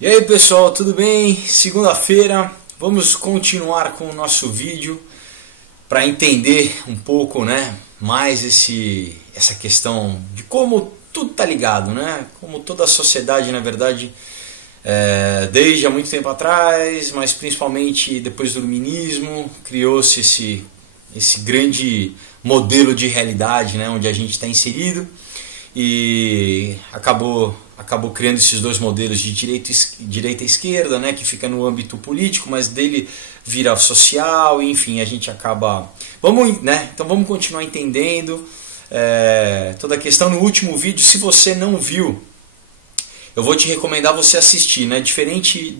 E aí pessoal, tudo bem? Segunda-feira, vamos continuar com o nosso vídeo para entender um pouco, mais essa questão de como tudo está ligado, Como toda a sociedade, na verdade, desde há muito tempo atrás, mas principalmente depois do iluminismo, criou-se esse grande modelo de realidade, onde a gente está inserido e acabou criando esses dois modelos de direita e esquerda, que fica no âmbito político, mas dele vira social, enfim, a gente acaba... Então vamos continuar entendendo toda a questão. No último vídeo, se você não viu, eu vou te recomendar você assistir, Diferente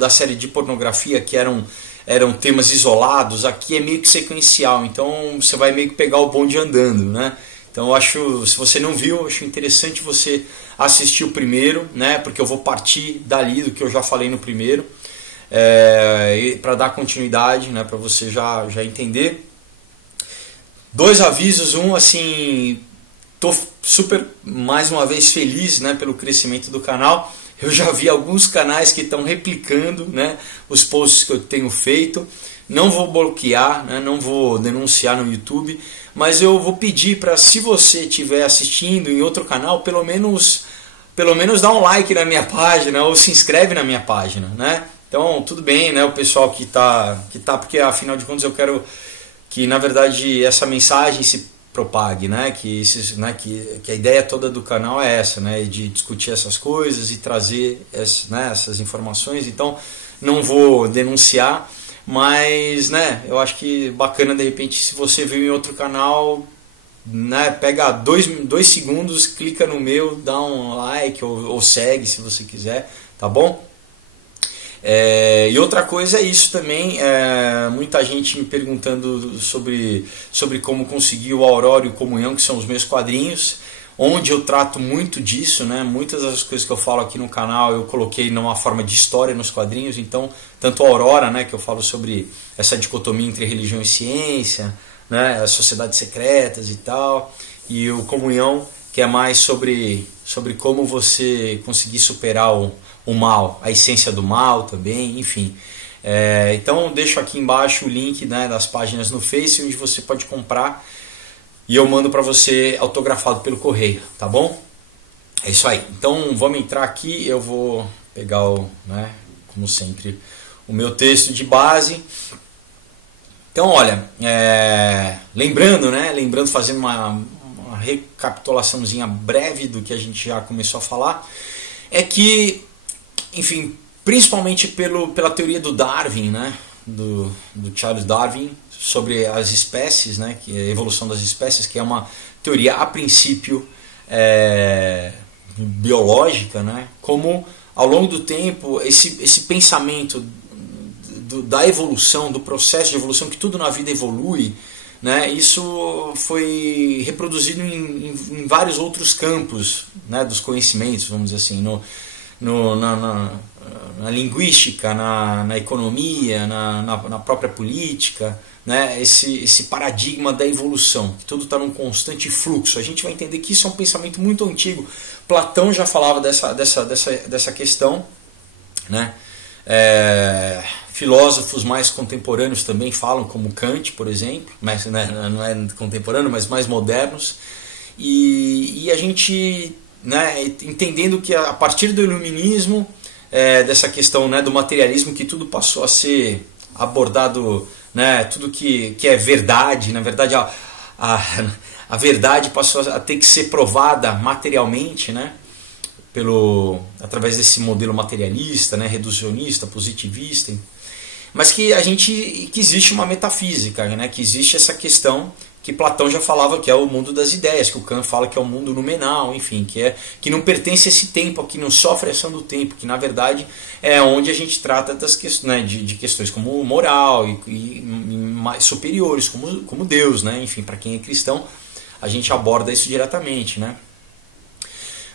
da série de pornografia, que eram temas isolados, aqui é meio que sequencial, então você vai meio que pegar o bonde andando, Então eu acho, se você não viu, eu acho interessante você assistir o primeiro, porque eu vou partir dali do que eu já falei no primeiro, para dar continuidade, para você já entender. Dois avisos, assim, tô super, mais uma vez, feliz, pelo crescimento do canal. Eu já vi alguns canais que estão replicando, os posts que eu tenho feito. Não vou bloquear, não vou denunciar no YouTube, mas eu vou pedir para, se você estiver assistindo em outro canal, pelo menos dá um like na minha página ou se inscreve na minha página, Então tudo bem, o pessoal que tá, porque afinal de contas eu quero que, na verdade, essa mensagem se propague, que a ideia toda do canal é essa, de discutir essas coisas e trazer essas informações. Então não vou denunciar, mas eu acho que bacana, de repente, se você viu em outro canal, pega dois segundos, clica no meu, dá um like ou segue se você quiser, tá bom? E outra coisa é isso também, muita gente me perguntando sobre como conseguir o Aurora e o Comunhão, que são os meus quadrinhos, onde eu trato muito disso, Muitas das coisas que eu falo aqui no canal eu coloquei numa forma de história nos quadrinhos. Então, tanto a Aurora, que eu falo sobre essa dicotomia entre religião e ciência, as sociedades secretas e tal, e o Comunhão, que é mais sobre como você conseguir superar o mal, a essência do mal também, enfim. Então deixo aqui embaixo o link das páginas no Face, onde você pode comprar, e eu mando para você autografado pelo correio, tá bom? É isso aí. Então vamos entrar aqui, eu vou pegar como sempre, o meu texto de base. Então olha, lembrando, fazendo uma recapitulaçãozinha breve do que a gente já começou a falar, é que, enfim, principalmente pela teoria do Darwin, do Charles Darwin, sobre as espécies, que é a evolução das espécies, que é uma teoria a princípio biológica, como ao longo do tempo esse pensamento da evolução, do processo de evolução, que tudo na vida evolui, isso foi reproduzido em vários outros campos, dos conhecimentos, vamos dizer assim, na linguística, na economia, na própria política, esse paradigma da evolução, que tudo está num constante fluxo. A gente vai entender que isso é um pensamento muito antigo. Platão já falava dessa questão, filósofos mais contemporâneos também falam, como Kant, por exemplo, mas não é contemporâneo, mas mais modernos, e a gente, entendendo que a partir do iluminismo, dessa questão do materialismo, que tudo passou a ser abordado, tudo que é verdade, na verdade a verdade passou a ter que ser provada materialmente, através desse modelo materialista, reducionista, positivista, mas que existe uma metafísica, que existe essa questão que Platão já falava, que é o mundo das ideias, que o Kant fala que é o mundo noumenal, enfim, que não pertence a esse tempo, que não sofre a ação do tempo, que na verdade é onde a gente trata das questões, de questões como moral e mais superiores, como Deus, enfim, para quem é cristão a gente aborda isso diretamente,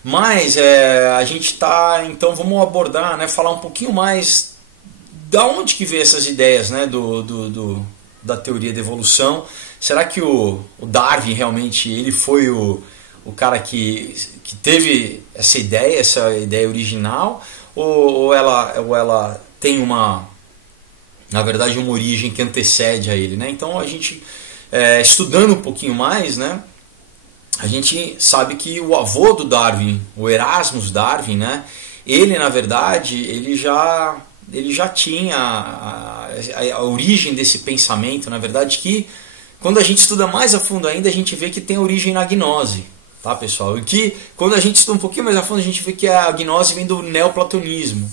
Mas a gente está, então vamos abordar, falar um pouquinho mais da onde que veio essas ideias, da teoria da evolução. Será que o Darwin realmente ele foi o cara que teve essa ideia original? ou ela tem na verdade, uma origem que antecede a ele, né? Então a gente, estudando um pouquinho mais, né, a gente sabe que o avô do Darwin, o Erasmus Darwin, né, ele na verdade ele já tinha a origem desse pensamento, na verdade, que quando a gente estuda mais a fundo ainda, a gente vê que tem origem na gnose, tá, pessoal? E que quando a gente estuda um pouquinho mais a fundo, a gente vê que a gnose vem do neoplatonismo.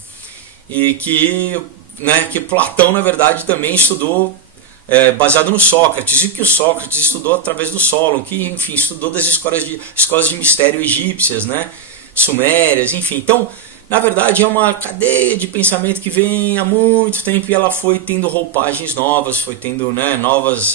E que Platão, na verdade, também estudou baseado no Sócrates, e que o Sócrates estudou através do Solon, que, enfim, estudou das escolas de mistério egípcias, né, sumérias, enfim. Então, na verdade, é uma cadeia de pensamento que vem há muito tempo e ela foi tendo roupagens novas, foi tendo, né, novas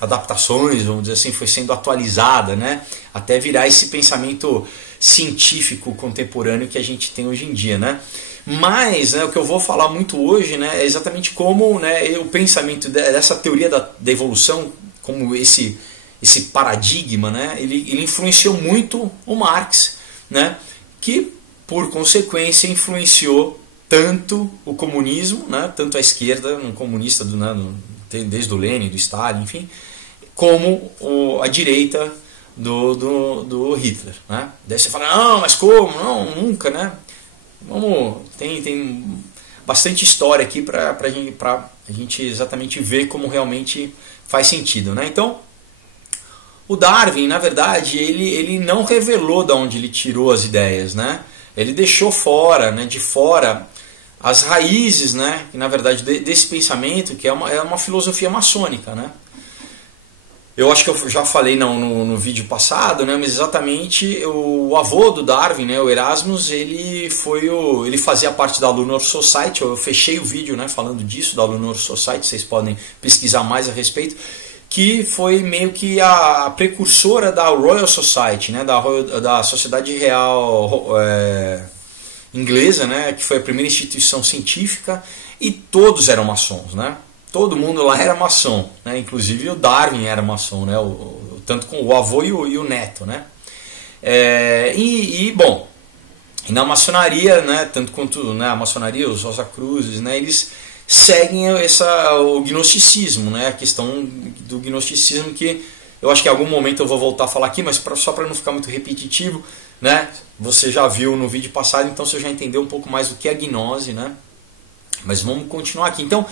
adaptações, vamos dizer assim, foi sendo atualizada, né, até virar esse pensamento científico contemporâneo que a gente tem hoje em dia, né? Mas, né, o que eu vou falar muito hoje, né, é exatamente como, né, o pensamento dessa teoria da evolução, como esse paradigma, né, ele influenciou muito o Marx, né, que por consequência influenciou tanto o comunismo, né, tanto a esquerda, um comunista desde o Lenin, do Stalin, enfim, como a direita do Hitler, né? Daí você fala, não, mas como? Não, nunca, né? Tem bastante história aqui para a gente exatamente ver como realmente faz sentido, né? Então, o Darwin, na verdade, ele não revelou de onde ele tirou as ideias, né? Ele deixou fora, né, de fora as raízes, né, que, na verdade, desse pensamento, que é uma filosofia maçônica, né? Eu acho que eu já falei no vídeo passado, né, mas exatamente o avô do Darwin, né, o Erasmus, ele fazia parte da Lunar Society. Eu fechei o vídeo, né, falando disso, da Lunar Society, vocês podem pesquisar mais a respeito, que foi meio que a precursora da Royal Society, né, da Sociedade Real inglesa, né, que foi a primeira instituição científica, e todos eram maçons, né? Todo mundo lá era maçom, né? Inclusive o Darwin era maçom, né? Tanto com o avô e o neto, né? Bom, e na maçonaria, né? Tanto quanto, né, a maçonaria, os Rosacruzes, né? Eles seguem o gnosticismo, né? A questão do gnosticismo, que eu acho que em algum momento eu vou voltar a falar aqui, mas só para não ficar muito repetitivo, né? Você já viu no vídeo passado, então você já entendeu um pouco mais do que é a gnose, né? Mas vamos continuar aqui. Então,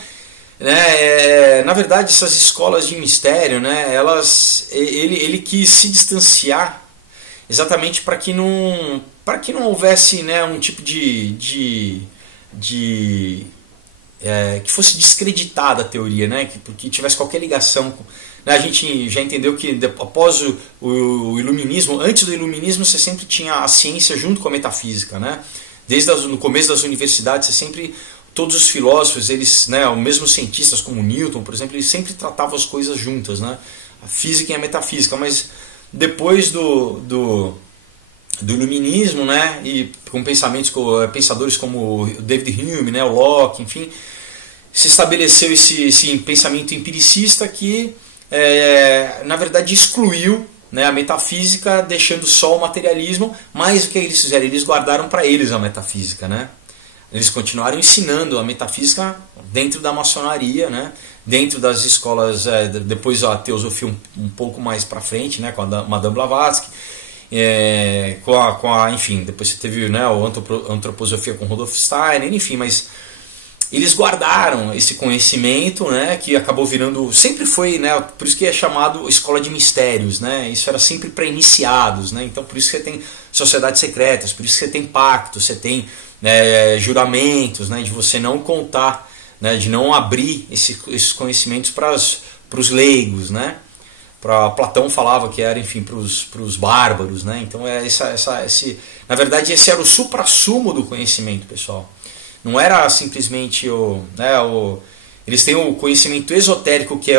na verdade, essas escolas de mistério, né, ele quis se distanciar exatamente para que não houvesse, né, um tipo que fosse descreditada a teoria, né, que tivesse qualquer ligação com, né, a gente já entendeu que após o iluminismo, antes do iluminismo, você sempre tinha a ciência junto com a metafísica, né? Desde no começo das universidades, todos os filósofos, eles, né, mesmo cientistas como Newton, por exemplo, eles sempre tratavam as coisas juntas, né? A física e a metafísica. Mas depois do iluminismo, né, e com pensadores como o David Hume, né, o Locke, enfim, se estabeleceu esse pensamento empiricista que, na verdade, excluiu, né, a metafísica, deixando só o materialismo. Mas o que eles fizeram? Eles guardaram para eles a metafísica, né? Eles continuaram ensinando a metafísica dentro da maçonaria, né? Dentro das escolas, depois a teosofia um pouco mais para frente, né? Com a Madame Blavatsky, enfim, depois você teve, né, a antroposofia com Rudolf Steiner, enfim, mas eles guardaram esse conhecimento, né, que acabou virando, sempre foi, né, por isso que é chamado escola de mistérios, né, isso era sempre para iniciados, né, então por isso que você tem sociedades secretas, por isso que você tem pactos, você tem, né, juramentos, né, de você não contar, né, de não abrir esses conhecimentos para os leigos, né. Platão falava que era, enfim, para os bárbaros, né, então na verdade esse era o suprassumo do conhecimento, pessoal. Não era simplesmente eles têm o conhecimento esotérico, que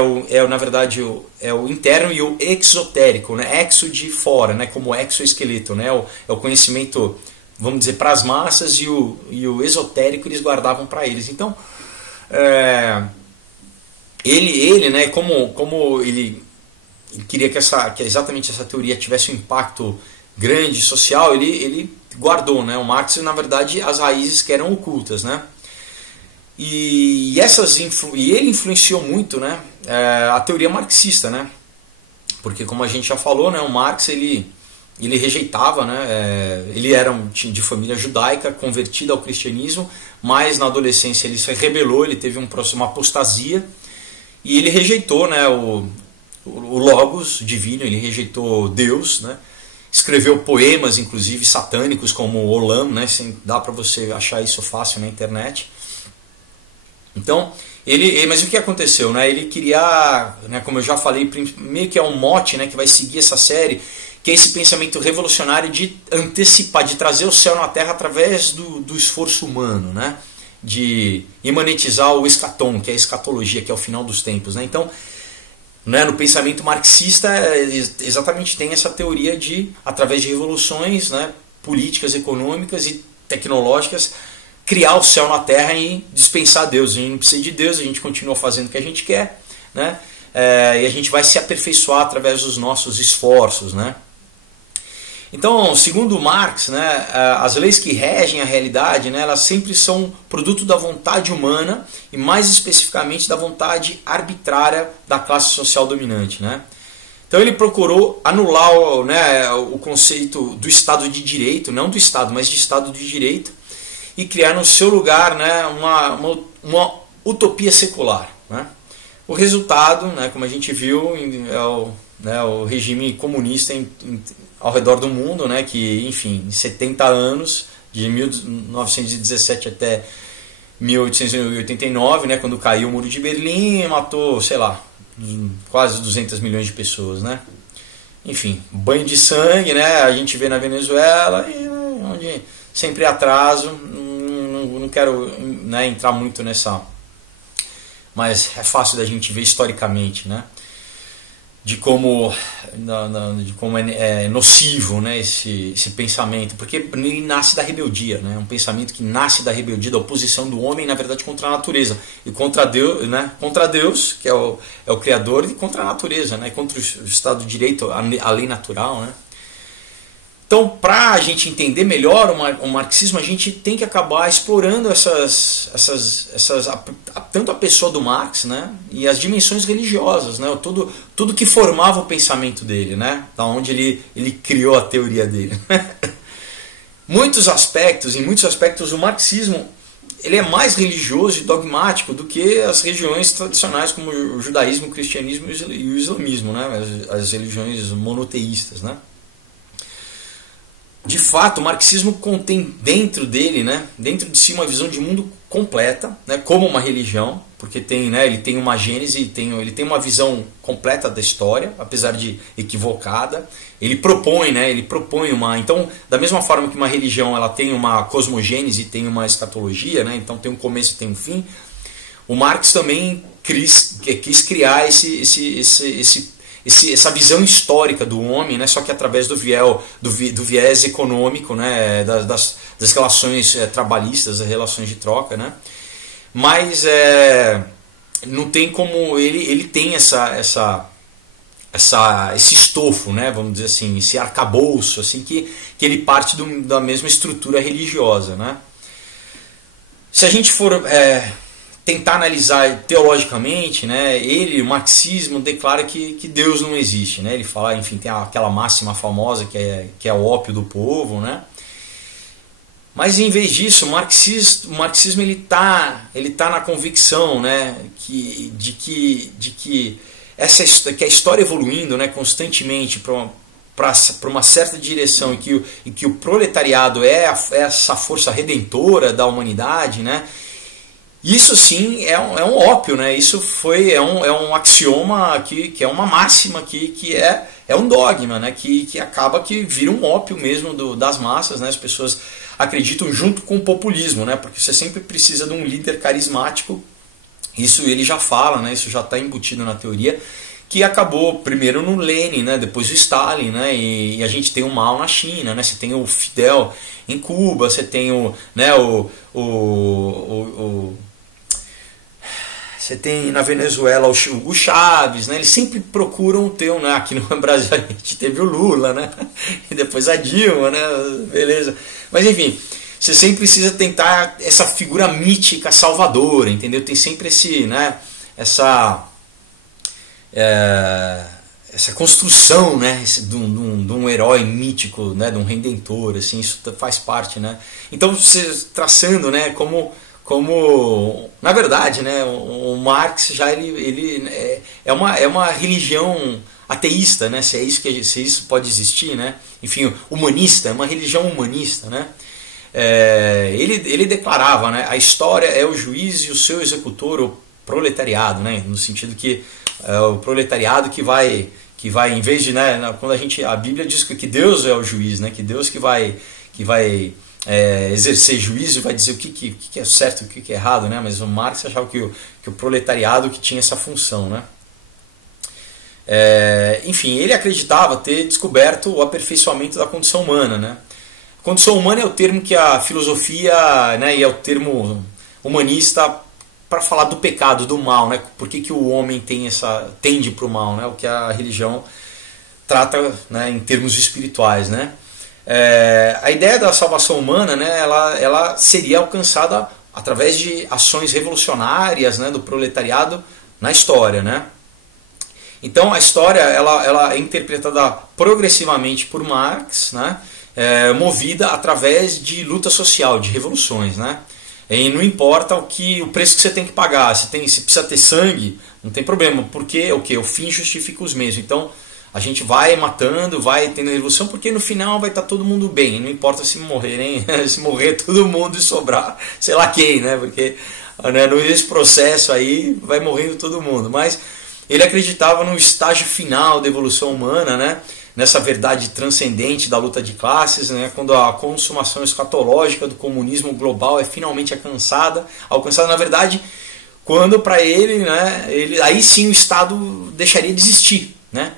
na verdade o interno, e o exotérico, né? Exo de fora, né? Como exoesqueleto, né? É o conhecimento, vamos dizer, para as massas, e o esotérico eles guardavam para eles. Então, ele, né? Como ele queria que exatamente essa teoria tivesse um impacto grande social, ele guardou, né? O Marx, na verdade, as raízes que eram ocultas, né? E ele influenciou muito, né, a teoria marxista, né? Porque, como a gente já falou, né, o Marx ele rejeitava, né, ele era de família judaica, convertido ao cristianismo, mas na adolescência ele se rebelou, ele teve uma apostasia e ele rejeitou, né, o Logos divino, ele rejeitou Deus, né? Escreveu poemas, inclusive satânicos, como Olam, né? Dá para você achar isso fácil na internet. Então, mas o que aconteceu, né? Ele queria, né, como eu já falei, meio que é um mote, né, que vai seguir essa série, que é esse pensamento revolucionário de antecipar, de trazer o céu na terra através do esforço humano, né? De imanetizar o escatom, que é a escatologia, que é o final dos tempos, né? Então, né, no pensamento marxista exatamente tem essa teoria de, através de revoluções, né, políticas, econômicas e tecnológicas, criar o céu na terra e dispensar Deus. A gente não precisa de Deus, a gente continua fazendo o que a gente quer, né? E a gente vai se aperfeiçoar através dos nossos esforços, né? Então, segundo Marx, né, as leis que regem a realidade, né, elas sempre são produto da vontade humana e mais especificamente da vontade arbitrária da classe social dominante, né? Então ele procurou anular, né, o conceito do Estado de Direito, não do Estado, mas de Estado de Direito, e criar no seu lugar, né, uma utopia secular, né? O resultado, né, como a gente viu, é o regime comunista ao redor do mundo, né, que, enfim, em 70 anos, de 1917 até 1889, né, quando caiu o Muro de Berlim, matou, sei lá, quase 200 milhões de pessoas, né? Enfim, banho de sangue, né, a gente vê na Venezuela, onde sempre atraso, não quero, né, entrar muito nessa, mas é fácil da gente ver historicamente, né, de como é nocivo, né, esse pensamento, porque ele nasce da rebeldia, né, um pensamento que nasce da rebeldia, da oposição do homem, na verdade, contra a natureza, e contra Deus, né, contra Deus, que é o Criador, e contra a natureza, né, contra o Estado de Direito, a lei natural, né. Então, para a gente entender melhor o marxismo, a gente tem que acabar explorando tanto a pessoa do Marx, né, e as dimensões religiosas, né, tudo que formava o pensamento dele, né, da onde ele criou a teoria dele. Em muitos aspectos, o marxismo ele é mais religioso e dogmático do que as religiões tradicionais como o judaísmo, o cristianismo e o islamismo, né, as religiões monoteístas, né. De fato, o marxismo contém dentro dele, né, dentro de si, uma visão de mundo completa, né, como uma religião, porque tem, né, ele tem uma gênese, ele tem uma visão completa da história, apesar de equivocada. Ele propõe, né, então, da mesma forma que uma religião ela tem uma cosmogênese, tem uma escatologia, né, então tem um começo e tem um fim, o Marx também quis criar essa visão histórica do homem, né, só que através do viés econômico, né, das relações trabalhistas, das relações de troca, né, mas não tem como ele tem esse estofo, né, vamos dizer assim, esse arcabouço, assim, que ele parte da mesma estrutura religiosa, né. Se a gente for tentar analisar teologicamente, né, o marxismo declara que Deus não existe, né, ele fala, enfim, tem aquela máxima famosa que é o ópio do povo, né, mas em vez disso, o marxismo ele tá na convicção, né, de que a história evoluindo, né, constantemente para uma certa direção e que o proletariado é essa força redentora da humanidade, né. Isso sim é um ópio, né? Isso é um axioma que é uma máxima que é um dogma, né? Que acaba que vira um ópio mesmo das massas, né? As pessoas acreditam junto com o populismo, né? Porque você sempre precisa de um líder carismático. Isso ele já fala, né? Isso já está embutido na teoria, que acabou primeiro no Lenin, né? Depois o Stalin, né? E a gente tem o Mao na China, né? Você tem o Fidel em Cuba, você tem Você tem na Venezuela o Hugo Chávez, né? Eles sempre procuram ter um, né? Aqui no Brasil a gente teve o Lula, né? E depois a Dilma, né? Beleza. Mas enfim, você sempre precisa tentar essa figura mítica salvadora, entendeu? Tem sempre esse, né? Essa construção, né? De um herói mítico, né? De um redentor, assim, isso faz parte, né? Então você traçando, né? Como na verdade, né, o Marx já ele é uma religião ateísta, né, se isso pode existir, né, enfim, humanista, é uma religião humanista, né. Ele declarava, né, a história é o juiz e o seu executor, o proletariado, né, no sentido que é o proletariado que vai em vez de, né, quando a Bíblia diz que Deus é o juiz, né, que Deus que vai exercer juízo, vai dizer o que é certo e o que é errado, né? Mas o Marx achava que o proletariado que tinha essa função, né? Enfim, ele acreditava ter descoberto o aperfeiçoamento da condição humana, né? A condição humana é o termo que a filosofia, né, e é o termo humanista para falar do pecado, do mal, né? Por que o homem tende para o mal, né? O que a religião trata, né, em termos espirituais, né? A ideia da salvação humana, né, ela seria alcançada através de ações revolucionárias, né, do proletariado na história, né? Então a história ela é interpretada progressivamente por Marx, né, movida através de luta social, de revoluções, né? E não importa o preço que você tem que pagar, se precisa ter sangue, não tem problema, porque o fim justifica os meios. Então a gente vai matando, vai tendo revolução, porque no final vai estar todo mundo bem. Não importa se morrerem, se morrer todo mundo e sobrar, sei lá quem, né? Porque, né, nesse processo aí vai morrendo todo mundo. Mas ele acreditava no estágio final da evolução humana, né? Nessa verdade transcendente da luta de classes, né? Quando a consumação escatológica do comunismo global é finalmente alcançada, na verdade, quando para ele, né? Aí sim o Estado deixaria de existir, né?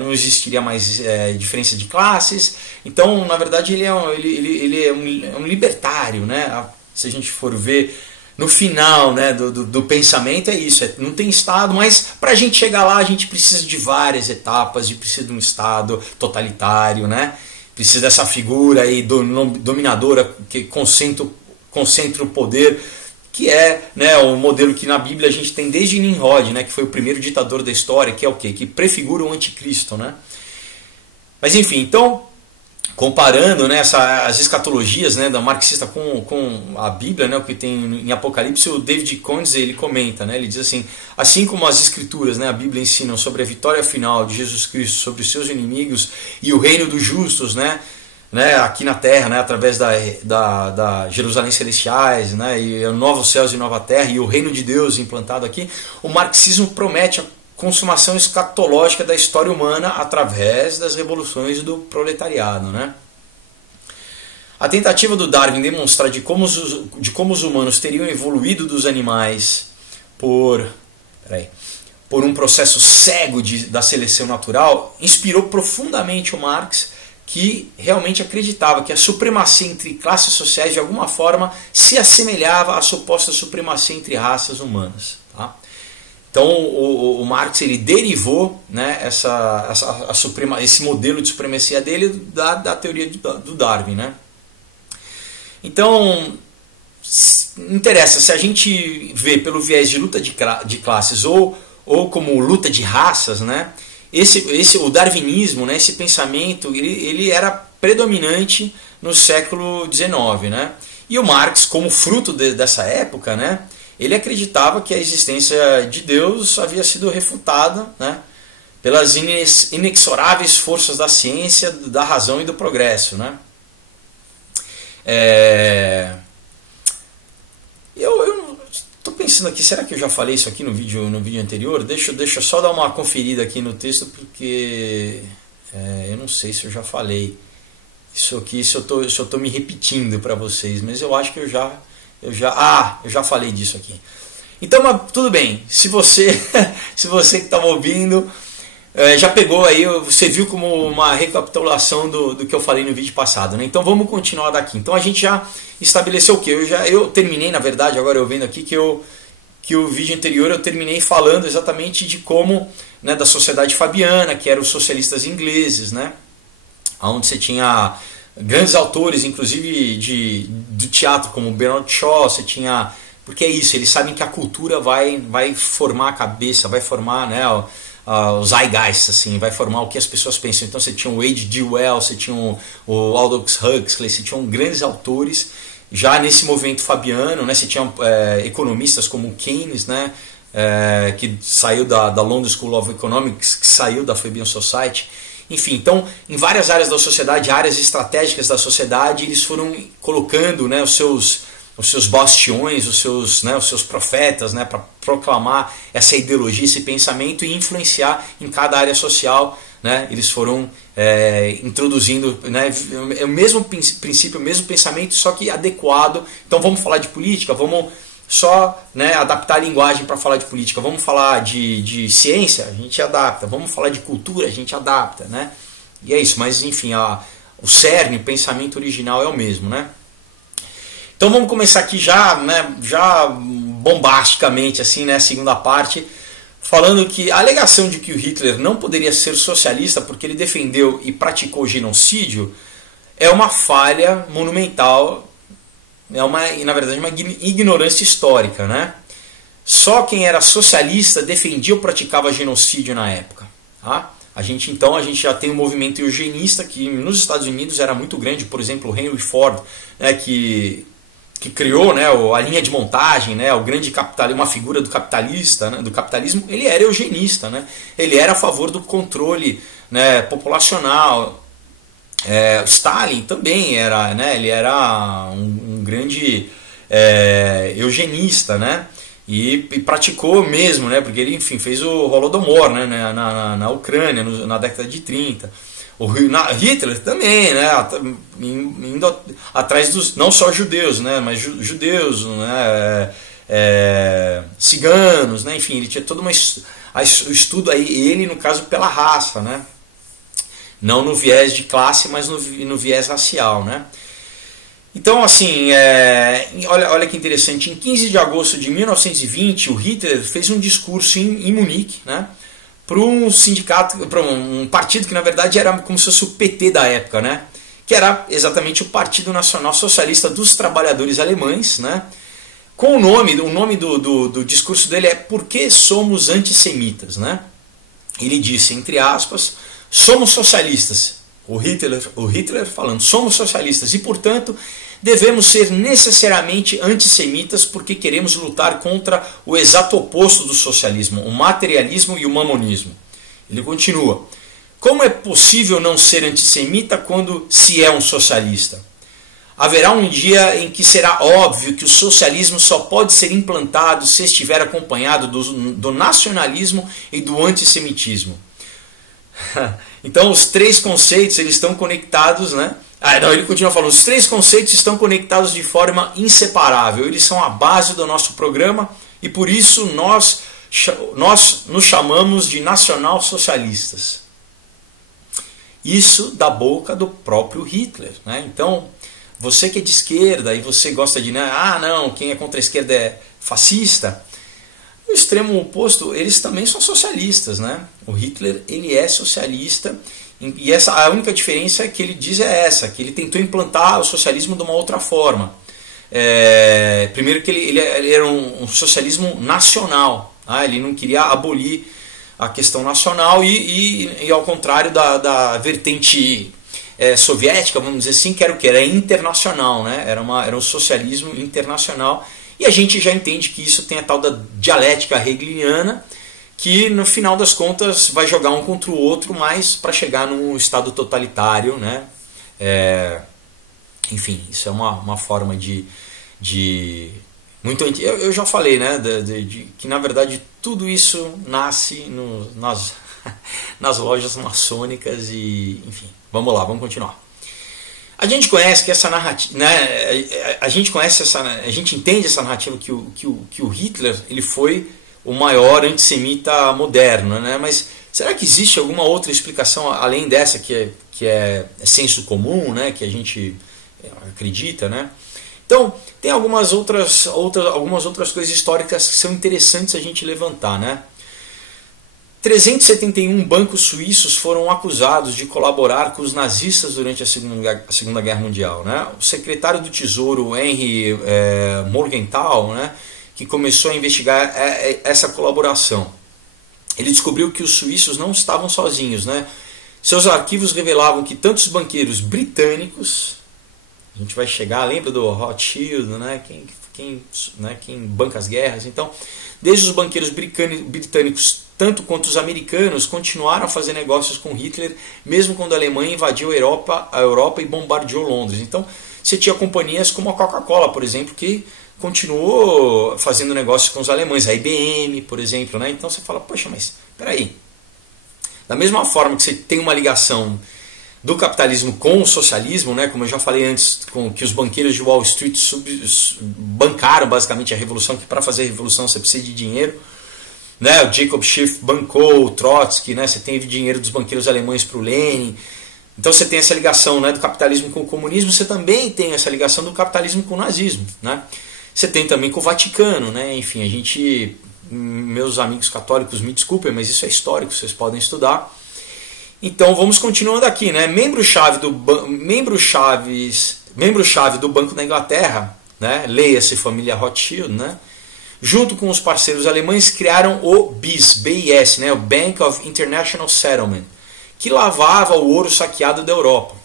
Não existiria mais diferença de classes. Então, na verdade, ele é um libertário, né? Se a gente for ver no final, né, do pensamento, é isso. Não tem Estado, mas para a gente chegar lá, a gente precisa de várias etapas. A gente precisa de um Estado totalitário, né? Precisa dessa figura aí dominadora que concentra o poder, que é, né, o modelo que na Bíblia a gente tem desde Nimrod, né, que foi o primeiro ditador da história, que é o quê? Que prefigura o anticristo, né? Mas enfim, então, comparando, né, as escatologias, né, da marxista com a Bíblia, né, o que tem em Apocalipse, o David Kontz, ele comenta, né, ele diz assim como as escrituras, né, a Bíblia ensinam sobre a vitória final de Jesus Cristo sobre os seus inimigos e o reino dos justos, né, aqui na Terra, né, através da Jerusalém Celestiais, né, e novos céus e nova terra, e o reino de Deus implantado aqui, o marxismo promete a consumação escatológica da história humana através das revoluções do proletariado, né. A tentativa do Darwin demonstrar de como os humanos teriam evoluído dos animais por um processo cego da seleção natural inspirou profundamente o Marx, que realmente acreditava que a supremacia entre classes sociais de alguma forma se assemelhava à suposta supremacia entre raças humanas. Tá? Então o Marx ele derivou, né, esse modelo de supremacia dele da teoria do Darwin. Né? Então, não interessa se a gente vê pelo viés de luta de classes ou como luta de raças, né? O darwinismo, né, esse pensamento, ele era predominante no século XIX, né? E o Marx, como fruto dessa época, né, ele acreditava que a existência de Deus havia sido refutada, né, pelas inexoráveis forças da ciência, da razão e do progresso, né? Eu estou pensando aqui, será que eu já falei isso aqui no vídeo anterior? Deixa eu só dar uma conferida aqui no texto, porque eu não sei se eu já falei isso aqui, se eu estou me repetindo para vocês, mas eu acho que eu já falei disso aqui. Então, mas tudo bem, se você que estava ouvindo já pegou aí, você viu como uma recapitulação do que eu falei no vídeo passado, né? Então vamos continuar daqui. Então a gente já estabeleceu o que? Eu terminei, na verdade, agora eu vendo aqui, que eu que o vídeo anterior eu terminei falando exatamente de como, né, da Sociedade Fabiana, que eram os socialistas ingleses, né, onde você tinha grandes autores, inclusive do teatro, como Bernard Shaw, você tinha... Porque é isso, eles sabem que a cultura vai formar a cabeça, vai formar, né, os zeitgeist, assim, vai formar o que as pessoas pensam. Então você tinha o H.G. Wells, você tinha o Aldous Huxley, você tinha grandes autores já nesse movimento fabiano, né, você tinha economistas como o Keynes, né, que saiu da London School of Economics, que saiu da Fabian Society. Enfim, então, em várias áreas da sociedade, áreas estratégicas da sociedade, eles foram colocando, né, os seus bastiões, os seus profetas, né, para proclamar essa ideologia, esse pensamento e influenciar em cada área social, né, eles foram introduzindo, né, o mesmo princípio, o mesmo pensamento, só que adequado. Então vamos falar de política, vamos só, né, adaptar a linguagem para falar de política. Vamos falar de ciência, a gente adapta. Vamos falar de cultura, a gente adapta, né? E é isso, mas enfim, o cerne, o pensamento original é o mesmo, né? Então vamos começar aqui já, né, já bombasticamente, assim, né, a segunda parte, falando que a alegação de que o Hitler não poderia ser socialista porque ele defendeu e praticou genocídio é uma falha monumental. Na verdade, uma ignorância histórica, né? Só quem era socialista defendia ou praticava genocídio na época. Tá? A gente já tem um movimento eugenista que nos Estados Unidos era muito grande. Por exemplo, o Henry Ford, né, que criou, né, a linha de montagem, né, o grande capitalista, uma figura do capitalista, né, do capitalismo. Ele era eugenista, né? Ele era a favor do controle, né, populacional. Stalin também era, né, ele era um grande eugenista, né, e praticou mesmo, né, porque ele, enfim, fez o Holodomor, né, na Ucrânia na década de 30. Hitler também, né, indo atrás dos, não só judeus, né, mas judeus, né, ciganos, né, enfim, ele tinha todo o estudo aí, ele no caso pela raça, né. Não no viés de classe, mas no viés racial, né? Então, assim, olha que interessante. Em 15 de agosto de 1920, o Hitler fez um discurso em Munique, né? Para um sindicato, para um partido que na verdade era como se fosse o PT da época, né? Que era exatamente o Partido Nacional Socialista dos Trabalhadores Alemães, né? Com o nome do discurso dele é Por que somos antissemitas, né? Ele disse, entre aspas, somos socialistas, o Hitler falando, somos socialistas e, portanto, devemos ser necessariamente antissemitas porque queremos lutar contra o exato oposto do socialismo, o materialismo e o mamonismo. Ele continua, como é possível não ser antissemita quando se é um socialista? Haverá um dia em que será óbvio que o socialismo só pode ser implantado se estiver acompanhado do nacionalismo e do antissemitismo. Então os três conceitos eles estão conectados, né? Ele continua falando, os três conceitos estão conectados de forma inseparável, eles são a base do nosso programa e por isso nós nos chamamos de nacional-socialistas. Isso da boca do próprio Hitler, né? Então, você que é de esquerda e você gosta de, né, não, quem é contra a esquerda é fascista. O extremo oposto, eles também são socialistas, né? O Hitler, ele é socialista e a única diferença que ele diz é essa, que ele tentou implantar o socialismo de uma outra forma. Primeiro que ele era um socialismo nacional, tá? Ele não queria abolir a questão nacional e ao contrário da vertente soviética, vamos dizer assim, que era o que? Era internacional, né? Era um socialismo internacional. E a gente já entende que isso tem a tal da dialética hegeliana, que no final das contas vai jogar um contra o outro, mas para chegar num estado totalitário, né? Enfim, isso é uma forma de muito eu já falei, né? Que na verdade tudo isso nasce nas lojas maçônicas e, enfim, vamos lá, vamos continuar. A gente conhece que essa narrativa, né, a gente entende essa narrativa que o Hitler ele foi o maior antissemita moderno, né? Mas será que existe alguma outra explicação além dessa que é senso comum, né? Que a gente acredita, né? Então, tem algumas outras coisas históricas que são interessantes a gente levantar, né? 371 bancos suíços foram acusados de colaborar com os nazistas durante a Segunda Guerra Mundial, né? O secretário do Tesouro, Henry Morgenthau, né, que começou a investigar essa colaboração. Ele descobriu que os suíços não estavam sozinhos, né? Seus arquivos revelavam que tantos banqueiros britânicos, a gente vai chegar, lembra do Rothschild, né? Quem banca as guerras? Então, desde os banqueiros britânicos, tanto quanto os americanos, continuaram a fazer negócios com Hitler, mesmo quando a Alemanha invadiu a Europa e bombardeou Londres. Então, você tinha companhias como a Coca-Cola, por exemplo, que continuou fazendo negócios com os alemães, a IBM, por exemplo, né? Então você fala, poxa, mas peraí. Da mesma forma que você tem uma ligação do capitalismo com o socialismo, né? Como eu já falei antes, com que os banqueiros de Wall Street bancaram basicamente a revolução, que para fazer a revolução você precisa de dinheiro, né? O Jacob Schiff bancou o Trotsky, né? Você tem dinheiro dos banqueiros alemães para o Lenin. Então você tem essa ligação, né, do capitalismo com o comunismo, você também tem essa ligação do capitalismo com o nazismo, né? Você tem também com o Vaticano, né? Enfim, meus amigos católicos me desculpem, mas isso é histórico, vocês podem estudar. Então vamos continuando aqui, né? Membro-chave do Banco da Inglaterra, né? Leia-se família Rothschild, né? Junto com os parceiros alemães criaram o BIS, né? O Bank of International Settlement, que lavava o ouro saqueado da Europa.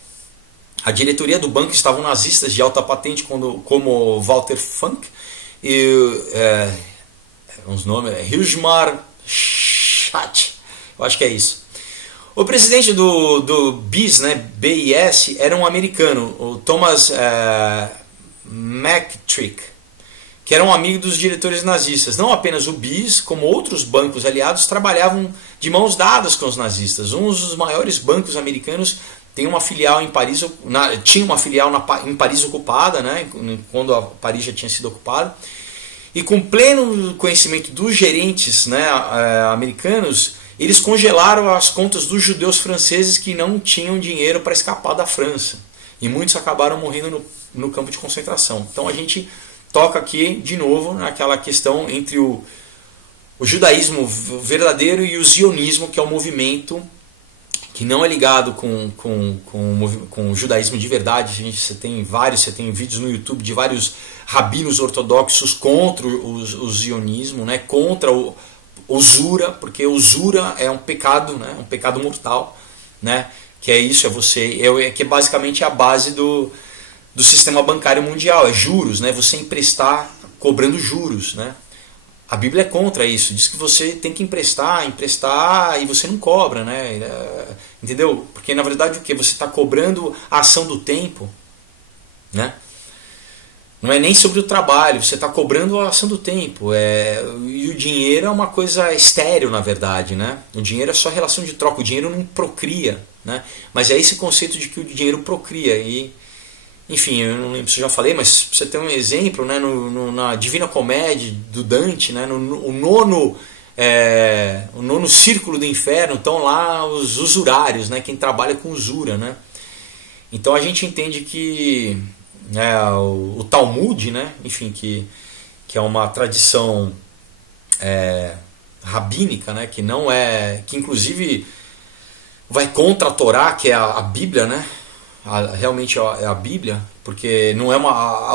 A diretoria do banco estavam nazistas de alta patente como Walter Funk e uns nomes, Hilmar Schacht, eu acho que é isso. O presidente do BIS, né, BIS, era um americano, o Thomas McTrick, que era um amigo dos diretores nazistas. Não apenas o BIS, como outros bancos aliados, trabalhavam de mãos dadas com os nazistas. Um dos maiores bancos americanos tinha uma filial em Paris ocupada, né, quando a Paris já tinha sido ocupada. E com pleno conhecimento dos gerentes, né, americanos, eles congelaram as contas dos judeus franceses que não tinham dinheiro para escapar da França. E muitos acabaram morrendo no campo de concentração. Então a gente toca aqui de novo naquela questão entre o judaísmo verdadeiro e o zionismo, que é um movimento que não é ligado com o judaísmo de verdade. Você tem vídeos no YouTube de vários rabinos ortodoxos contra o zionismo, né, contra o usura, porque usura é um pecado, né, um pecado mortal, né, que é isso, que é basicamente a base do sistema bancário mundial, é juros, né, você emprestar cobrando juros, né. A Bíblia é contra isso, diz que você tem que emprestar e você não cobra, né? Entendeu? Porque na verdade o que? Você está cobrando a ação do tempo, né? Não é nem sobre o trabalho, você está cobrando a ação do tempo. E o dinheiro é uma coisa estéril, na verdade, né? O dinheiro é só relação de troca, o dinheiro não procria, né? Mas é esse conceito de que o dinheiro procria. Enfim, eu não lembro se eu já falei, mas pra você ter um exemplo, né, na Divina Comédia do Dante, né, o nono círculo do inferno, estão lá os usurários, né, quem trabalha com usura, né? Então a gente entende que o Talmud, né, enfim, que é uma tradição rabínica, né, que inclusive vai contra a Torá, que é a Bíblia, né? Realmente é a Bíblia, porque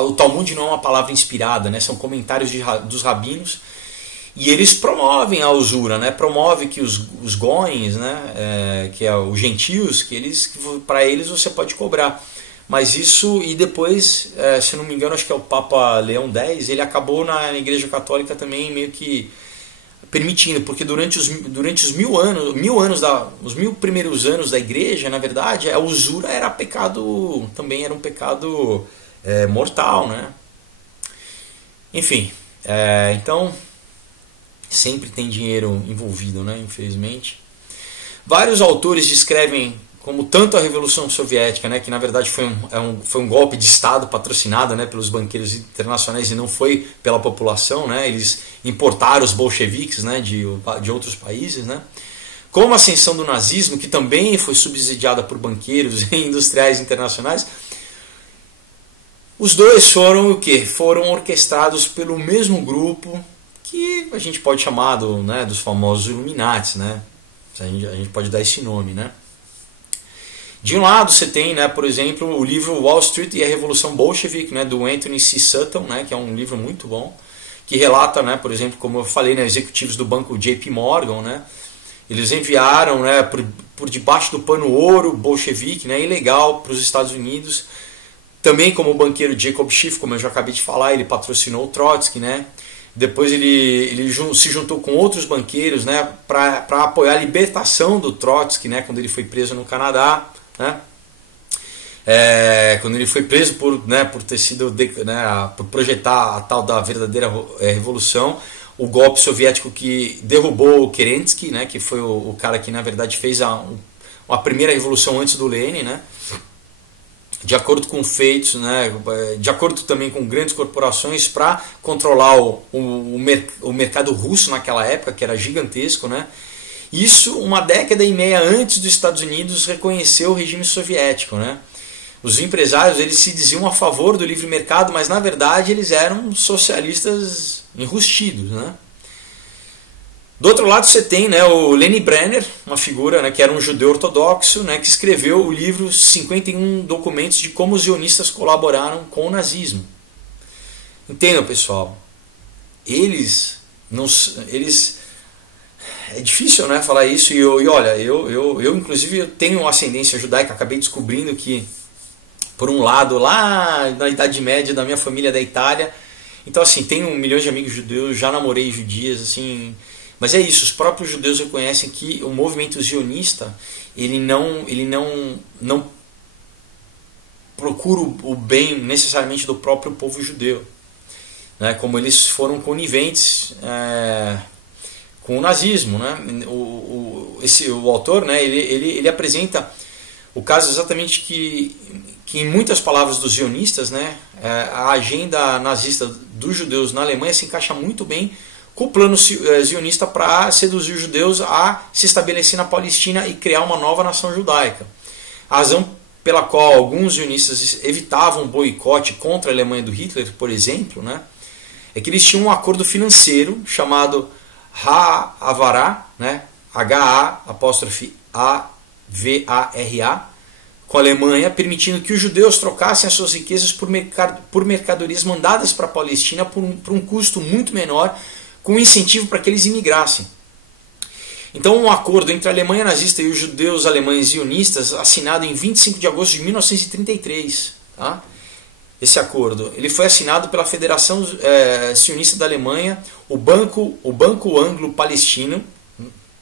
o Talmud não é uma palavra inspirada, né? São comentários dos rabinos, e eles promovem a usura, né? Promove que os goins, né? Que é os gentios, que para eles você pode cobrar. Mas isso, e depois, se não me engano, acho que é o Papa Leão X, ele acabou na Igreja Católica também meio que permitindo, porque durante os 1000 anos, os 1000 primeiros anos da igreja, na verdade, a usura era pecado, também era um pecado mortal, né? Enfim, então sempre tem dinheiro envolvido, né? Infelizmente. Vários autores descrevem como tanto a Revolução Soviética, né, que na verdade foi um golpe de Estado patrocinado, né, pelos banqueiros internacionais e não foi pela população, né, eles importaram os bolcheviques, né, de outros países, né, como a ascensão do nazismo, que também foi subsidiada por banqueiros e industriais internacionais. Os dois foram o quê? Foram orquestrados pelo mesmo grupo que a gente pode chamar dos famosos Illuminati, né? A gente pode dar esse nome, né? De um lado você tem, né, por exemplo, o livro Wall Street e a Revolução Bolchevique, né, do Anthony C. Sutton, né, que é um livro muito bom, que relata, né, por exemplo, como eu falei, né, executivos do banco JP Morgan, né, eles enviaram, né, por debaixo do pano ouro bolchevique, né, ilegal para os Estados Unidos. Também como o banqueiro Jacob Schiff, como eu já acabei de falar, ele patrocinou o Trotsky, né? Depois ele se juntou com outros banqueiros, né, para apoiar a libertação do Trotsky, né, quando ele foi preso no Canadá, né? Quando ele foi preso por ter sido, né, por projetar a tal da verdadeira revolução, o golpe soviético que derrubou o Kerensky, né, que foi o cara que na verdade fez a primeira revolução antes do Lenin, né? De acordo com feitos, né, de acordo também com grandes corporações para controlar o mercado russo naquela época, que era gigantesco, né? Isso uma década e meia antes dos Estados Unidos reconhecer o regime soviético, né? Os empresários eles se diziam a favor do livre mercado, mas na verdade eles eram socialistas enrustidos, né? Do outro lado você tem, né, o Lenny Brenner, uma figura, né, que era um judeu ortodoxo, né, que escreveu o livro 51 documentos de como os zionistas colaboraram com o nazismo. Entendam, pessoal? Eles é difícil, né, falar isso, e olha, eu inclusive tenho ascendência judaica, acabei descobrindo que, por um lado, lá na Idade Média da minha família da Itália, então assim, tenho milhões de amigos judeus, já namorei judias, assim... Mas é isso, os próprios judeus reconhecem que o movimento zionista ele não procura o bem necessariamente do próprio povo judeu, né? Como eles foram coniventes com o nazismo, né? O autor, né, ele apresenta o caso exatamente que em muitas palavras dos zionistas, né, a agenda nazista dos judeus na Alemanha se encaixa muito bem com o plano zionista para seduzir os judeus a se estabelecer na Palestina e criar uma nova nação judaica. A razão pela qual alguns zionistas evitavam boicote contra a Alemanha do Hitler, por exemplo, né, é que eles tinham um acordo financeiro chamado Ha'avara, né, H-A'-A-V-A-R-A, com a Alemanha, permitindo que os judeus trocassem as suas riquezas por mercadorias mandadas para a Palestina por um custo muito menor, com incentivo para que eles imigrassem. Então um acordo entre a Alemanha nazista e os judeus alemães zionistas, assinado em 25 de agosto de 1933. Tá? Esse acordo ele foi assinado pela Federação Sionista da Alemanha, o Banco Anglo-Palestino,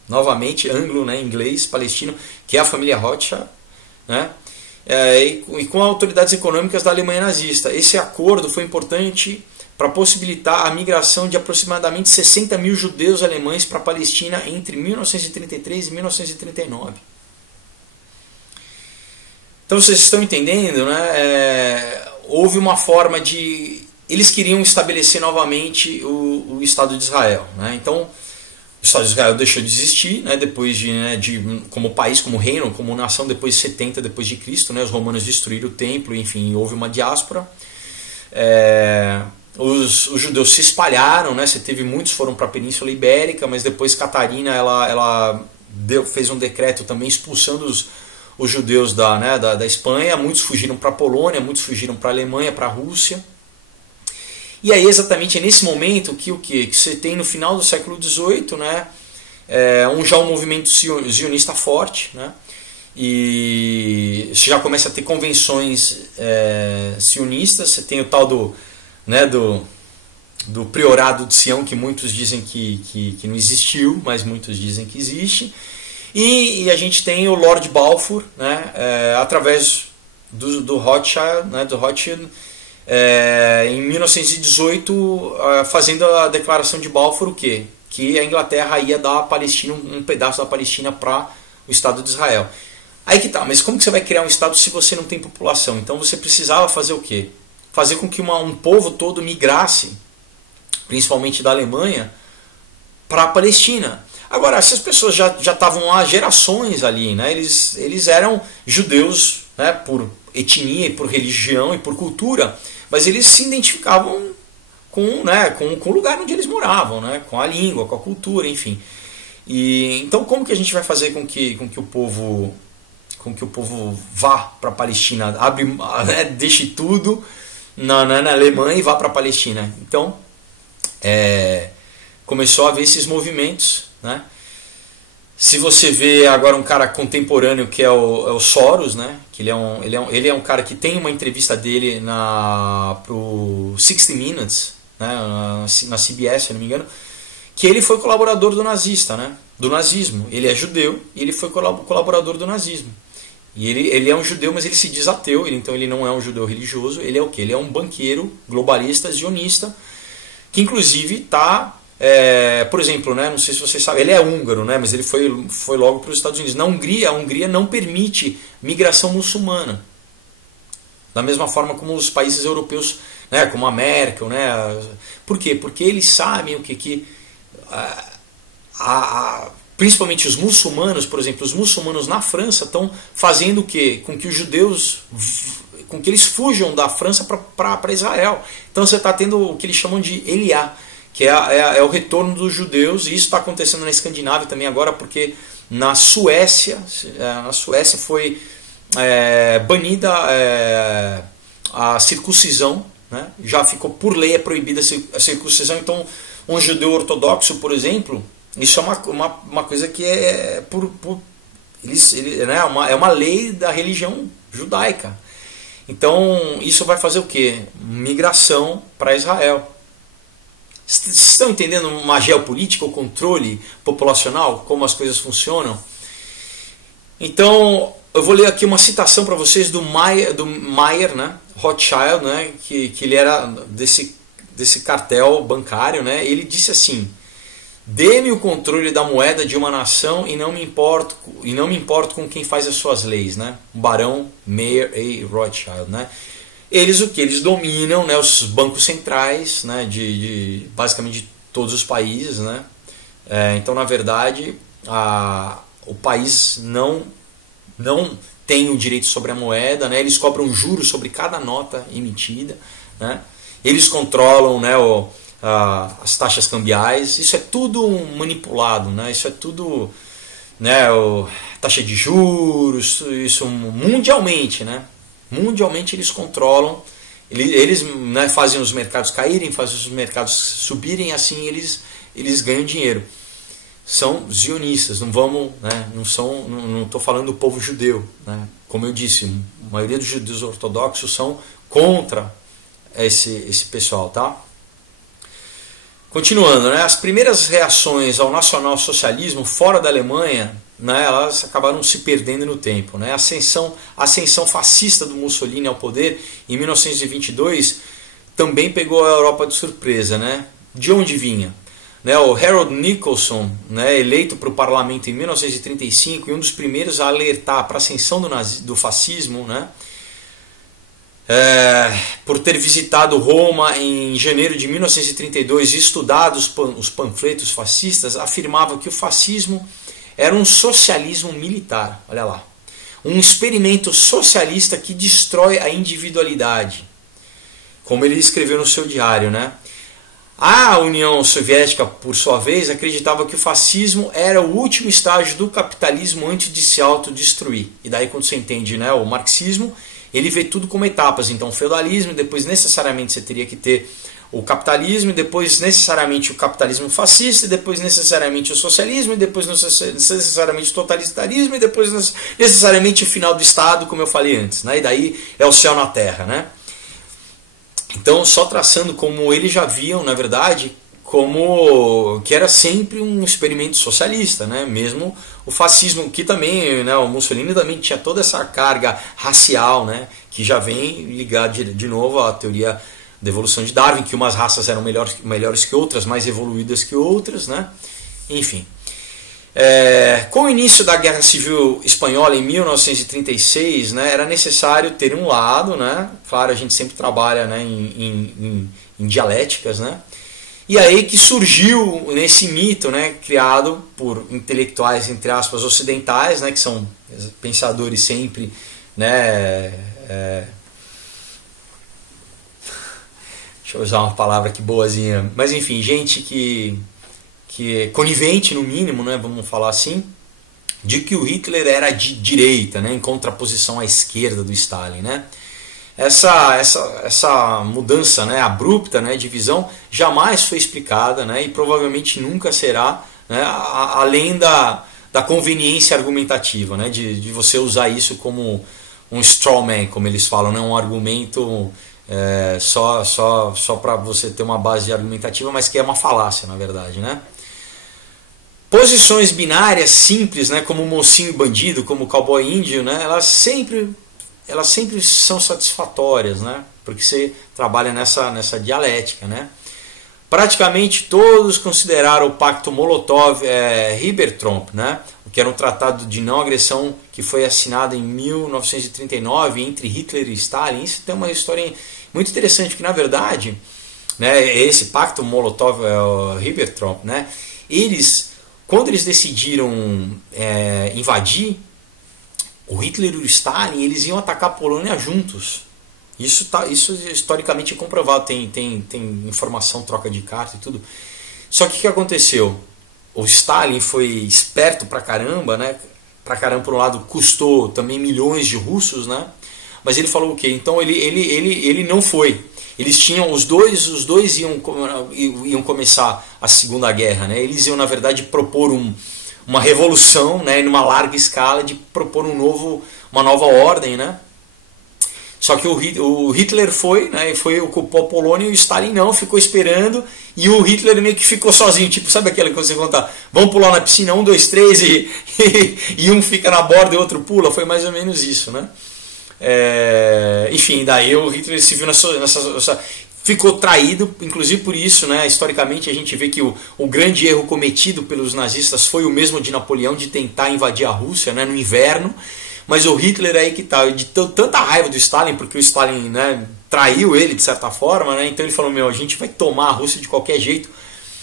novamente anglo, né, inglês, palestino, que é a família Rothschild, né? E com autoridades econômicas da Alemanha nazista. Esse acordo foi importante para possibilitar a migração de aproximadamente 60 mil judeus alemães para a Palestina entre 1933 e 1939. Então vocês estão entendendo, né? Houve uma forma de... Eles queriam estabelecer novamente o Estado de Israel, né? Então o Estado de Israel deixou de existir, né? Depois como país, como reino, como nação, depois de 70 depois de Cristo, né? Os romanos destruíram o templo, enfim, houve uma diáspora. Os judeus se espalharam, né? Muitos foram para a Península Ibérica, mas depois Catarina fez um decreto também expulsando os judeus da Espanha. Muitos fugiram para a Polônia, muitos fugiram para a Alemanha, para a Rússia. E aí exatamente é nesse momento que você tem no final do século XVIII, né? Um movimento zionista forte, né? E você já começa a ter convenções sionistas. Você tem o tal do priorado de Sião, que muitos dizem que não existiu, mas muitos dizem que existe. E a gente tem o Lord Balfour, né, através do Rothschild, né, em 1918, fazendo a declaração de Balfour, o quê? Que a Inglaterra ia dar a Palestina, um pedaço da Palestina para o Estado de Israel. Aí que tá, mas como que você vai criar um Estado se você não tem população? Então você precisava fazer o quê? Fazer com que um povo todo migrasse, principalmente da Alemanha, para a Palestina. Agora, essas pessoas já estavam há gerações ali, né? Eles eram judeus, né, por etnia, por religião e por cultura, mas eles se identificavam com, né, com o lugar onde eles moravam, né, com a língua, com a cultura, enfim. E então como que a gente vai fazer com que o povo vá para a Palestina, né, deixe tudo na Alemanha e vá para a Palestina? Então começou a haver esses movimentos, né? Se você vê agora um cara contemporâneo que é o Soros, né? Que ele é um cara que tem uma entrevista dele pro 60 Minutes, né? Na CBS, se não me engano, que ele foi colaborador do nazista, né? Do nazismo. Ele é judeu e ele foi colaborador do nazismo. E ele é um judeu, mas ele se diz ateu, então ele não é um judeu religioso. Ele é o quê? Ele é um banqueiro globalista, zionista, que inclusive está... por exemplo, né, não sei se vocês sabem, ele é húngaro, né, mas ele foi logo para os Estados Unidos. Na Hungria, a Hungria não permite migração muçulmana, da mesma forma como os países europeus, né, como a Merkel, né. Por quê? Porque eles sabem o que principalmente os muçulmanos, por exemplo, os muçulmanos na França estão fazendo o quê? Com que os judeus, com que eles fujam da França para Israel. Então você está tendo o que eles chamam de Eliá, que é o retorno dos judeus, e isso está acontecendo na Escandinávia também agora, porque na Suécia foi banida a circuncisão, né? Já ficou por lei, é proibida a circuncisão. Então um judeu ortodoxo, por exemplo, isso é uma coisa que é né, é uma lei da religião judaica. Então isso vai fazer o quê? Migração para Israel. Vocês estão entendendo uma geopolítica, o controle populacional, como as coisas funcionam? Então, eu vou ler aqui uma citação para vocês do Mayer, né, Rothschild, né, que ele era desse cartel bancário, né. Ele disse assim: dê-me o controle da moeda de uma nação e não me importo com quem faz as suas leis, né. Barão Mayer A. Rothschild, né. Eles dominam, né, os bancos centrais, né, de basicamente de todos os países, né. Então, na verdade, o país não tem o direito sobre a moeda, né. Eles cobram juros sobre cada nota emitida, né. Eles controlam, né, as taxas cambiais. Isso é tudo manipulado, né. Isso é tudo, né, taxa de juros, isso mundialmente, né. Mundialmente eles controlam, eles né, fazem os mercados caírem, fazem os mercados subirem, assim eles ganham dinheiro. São zionistas, não estou falando do povo judeu, né? Como eu disse, a maioria dos judeus ortodoxos são contra esse pessoal, tá? Continuando, né, as primeiras reações ao nacionalsocialismo fora da Alemanha, né, elas acabaram se perdendo no tempo, né? A ascensão fascista do Mussolini ao poder em 1922 também pegou a Europa de surpresa, né? De onde vinha? Né, o Harold Nicolson, né, eleito para o parlamento em 1935 e um dos primeiros a alertar para a ascensão do fascismo, né? Por ter visitado Roma em janeiro de 1932 e estudado os panfletos fascistas, afirmava que o fascismo era um socialismo militar, olha lá, um experimento socialista que destrói a individualidade, como ele escreveu no seu diário, né? A União Soviética, por sua vez, acreditava que o fascismo era o último estágio do capitalismo antes de se autodestruir. E daí, quando você entende, né, o marxismo, ele vê tudo como etapas. Então, o feudalismo, depois necessariamente você teria que ter o capitalismo, e depois necessariamente o capitalismo fascista, e depois necessariamente o socialismo, e depois necessariamente o totalitarismo, e depois necessariamente o final do Estado, como eu falei antes, né? E daí é o céu na terra, né? Então, só traçando como eles já viam, na verdade, como que era sempre um experimento socialista, né? Mesmo o fascismo, que também, né, o Mussolini também tinha toda essa carga racial, né, que já vem ligado de novo à teoria da evolução de Darwin, que umas raças eram melhores que outras, mais evoluídas que outras, né? Enfim. Com o início da Guerra Civil Espanhola em 1936, né, era necessário ter um lado, né? Claro, a gente sempre trabalha, né, em dialéticas, né? E aí que surgiu nesse mito, né, criado por intelectuais, entre aspas, ocidentais, né, que são pensadores sempre, né, deixa eu usar uma palavra aqui boazinha, mas enfim, gente que é conivente no mínimo, né, vamos falar assim, de que o Hitler era de direita, né, em contraposição à esquerda do Stalin, né. Essa mudança, né, abrupta, né, de visão jamais foi explicada, né, e provavelmente nunca será, né, além da conveniência argumentativa, né, de você usar isso como um straw man, como eles falam, né, um argumento só para você ter uma base argumentativa, mas que é uma falácia, na verdade, né. Posições binárias simples, né, como mocinho e bandido, como cowboy índio, né, elas sempre são satisfatórias, né, porque você trabalha nessa dialética, né. Praticamente todos consideraram o Pacto Molotov-Ribbentrop, né, que era um tratado de não agressão que foi assinado em 1939 entre Hitler e Stalin. Isso tem uma história muito interessante, porque na verdade, né, esse Pacto Molotov-Ribbentrop, né, quando eles decidiram invadir, o Hitler e o Stalin, eles iam atacar a Polônia juntos. Isso historicamente é comprovado, tem informação, troca de carta e tudo. Só que o que aconteceu? O Stalin foi esperto pra caramba, né? Pra caramba, por um lado, custou também milhões de russos, né? Mas ele falou o quê? Então ele não foi. Eles tinham, os dois iam começar a Segunda Guerra, né? Eles iam, na verdade, propor uma revolução, né, numa larga escala, de propor uma nova ordem, né? Só que o Hitler foi, né, ocupou a Polônia, e o Stalin não, ficou esperando, e o Hitler meio que ficou sozinho, tipo, sabe aquela que você conta, vamos pular na piscina, 1, 2, 3, e um fica na borda e o outro pula, foi mais ou menos isso, né? Enfim, daí o Hitler se viu ficou traído, inclusive por isso, né, historicamente a gente vê que o grande erro cometido pelos nazistas foi o mesmo de Napoleão, de tentar invadir a Rússia, né, no inverno. Mas o Hitler aí que tá, de tanta raiva do Stalin, porque o Stalin, né, traiu ele de certa forma, né, então ele falou, a gente vai tomar a Rússia de qualquer jeito.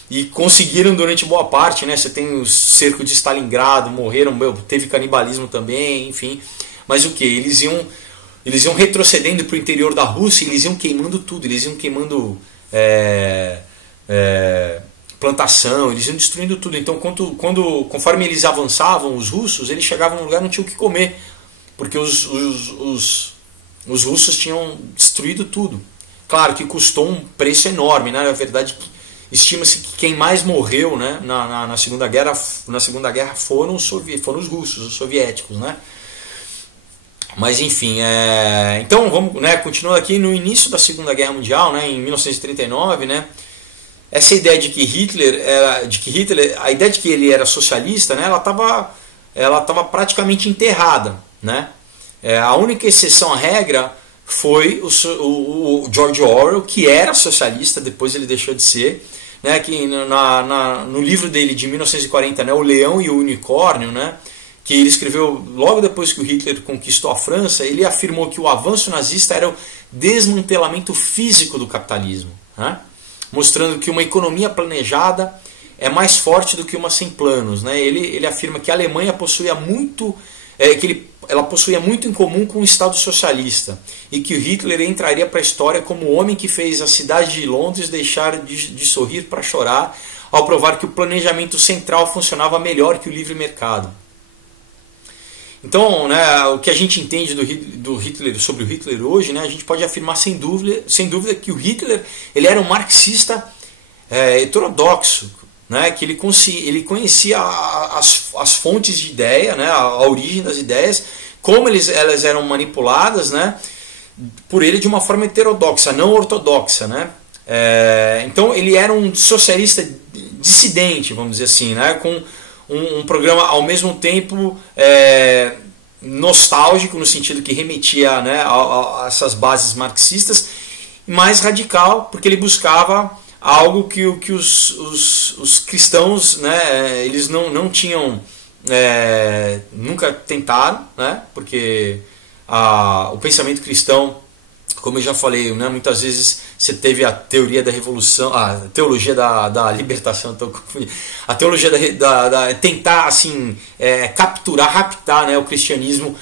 E conseguiram durante boa parte, né, você tem o cerco de Stalingrado, morreram, teve canibalismo também, enfim. Mas o que? Eles iam retrocedendo para o interior da Rússia, eles iam queimando tudo, eles iam queimando plantação, eles iam destruindo tudo. Então, conforme eles avançavam, os russos, eles chegavam num lugar e não tinham o que comer, porque os russos tinham destruído tudo. Claro que custou um preço enorme, né? Na verdade, estima-se que quem mais morreu, né, na Segunda Guerra foram os russos, os soviéticos, né? Mas enfim, então vamos, né, continuando aqui no início da Segunda Guerra Mundial, né, em 1939, né, essa ideia de que Hitler, a ideia de que ele era socialista, né, ela estava praticamente enterrada, né? A única exceção à regra foi o George Orwell, que era socialista, depois ele deixou de ser, né, que no livro dele de 1940, né, O Leão e o Unicórnio, né, que ele escreveu logo depois que o Hitler conquistou a França, ele afirmou que o avanço nazista era o desmantelamento físico do capitalismo, né? Mostrando que uma economia planejada é mais forte do que uma sem planos, né? Ele afirma que a Alemanha possuía muito em comum com o Estado socialista, e que o Hitler entraria para a história como o homem que fez a cidade de Londres deixar de sorrir para chorar, ao provar que o planejamento central funcionava melhor que o livre mercado. Então, né, o que a gente entende do Hitler, sobre o Hitler hoje, né, a gente pode afirmar sem dúvida que o Hitler ele era um marxista heterodoxo, né, que ele conhecia as fontes de ideia, né, a origem das ideias, como elas eram manipuladas, né, por ele de uma forma heterodoxa, não ortodoxa, né. Então ele era um socialista dissidente, vamos dizer assim, né, com um programa ao mesmo tempo nostálgico, no sentido que remetia, né, a essas bases marxistas, mais radical, porque ele buscava algo que os cristãos, né, eles não tinham, nunca tentaram, né, porque o pensamento cristão, como eu já falei, né, muitas vezes você teve a teoria da revolução, a teologia da libertação, estou confundindo, a teologia da tentar assim, raptar, né, o cristianismo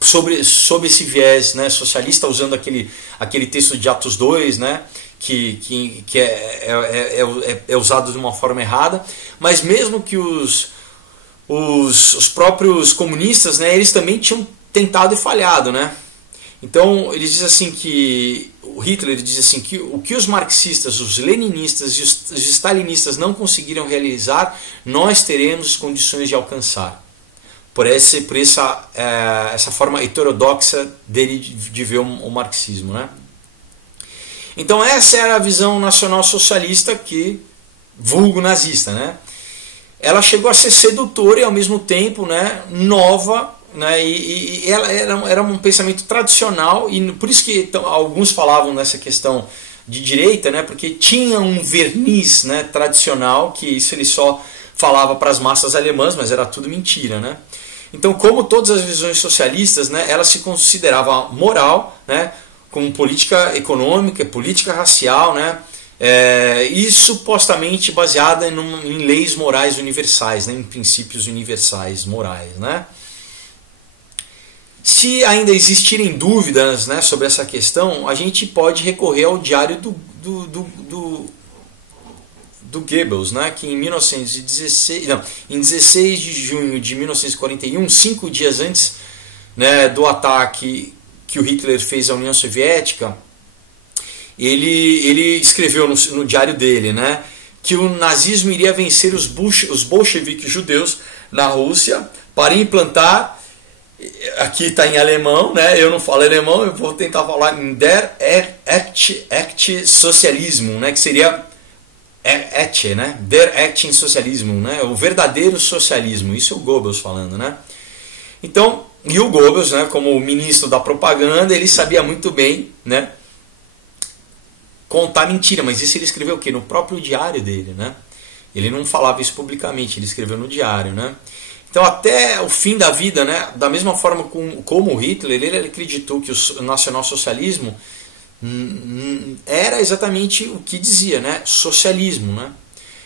sob esse viés, né, socialista, usando aquele texto de Atos 2, né, que é usado de uma forma errada, mas mesmo que os próprios comunistas, né, eles também tinham tentado e falhado, né? Então ele diz assim que o Hitler diz assim que o que os marxistas, os leninistas e os stalinistas não conseguiram realizar, nós teremos condições de alcançar. Por essa forma heterodoxa dele de ver o marxismo, né? Então essa era a visão nacional-socialista, que vulgo nazista, né? Ela chegou a ser sedutora e ao mesmo tempo, né, nova, né, e ela era um pensamento tradicional, e por isso que alguns falavam nessa questão de direita, né, porque tinha um verniz, né, tradicional, que isso ele só falava para as massas alemãs, mas era tudo mentira, né? Então, como todas as visões socialistas, né, ela se considerava moral, né, como política econômica, política racial, né, e supostamente baseada em leis morais universais, né, em princípios universais morais, né? Se ainda existirem dúvidas, né, sobre essa questão, a gente pode recorrer ao diário do Goebbels, né, que em 16 de junho de 1941, 5 dias antes, né, do ataque que o Hitler fez à União Soviética, ele escreveu no diário dele, né, que o nazismo iria vencer os bolcheviques judeus na Rússia para implantar, aqui está em alemão, né, eu não falo alemão, eu vou tentar falar em Der Echte Sozialismus, né, que seria né, Der Echte Sozialismus, né, o verdadeiro socialismo. Isso é o Goebbels falando, né. Então, e o Goebbels, né, como ministro da propaganda, ele sabia muito bem, né, contar mentira, mas isso ele escreveu o quê? No próprio diário dele, né? Ele não falava isso publicamente, ele escreveu no diário, né? Então, até o fim da vida, né, da mesma forma como o Hitler, ele acreditou que o nacionalsocialismo era exatamente o que dizia, né, socialismo, né?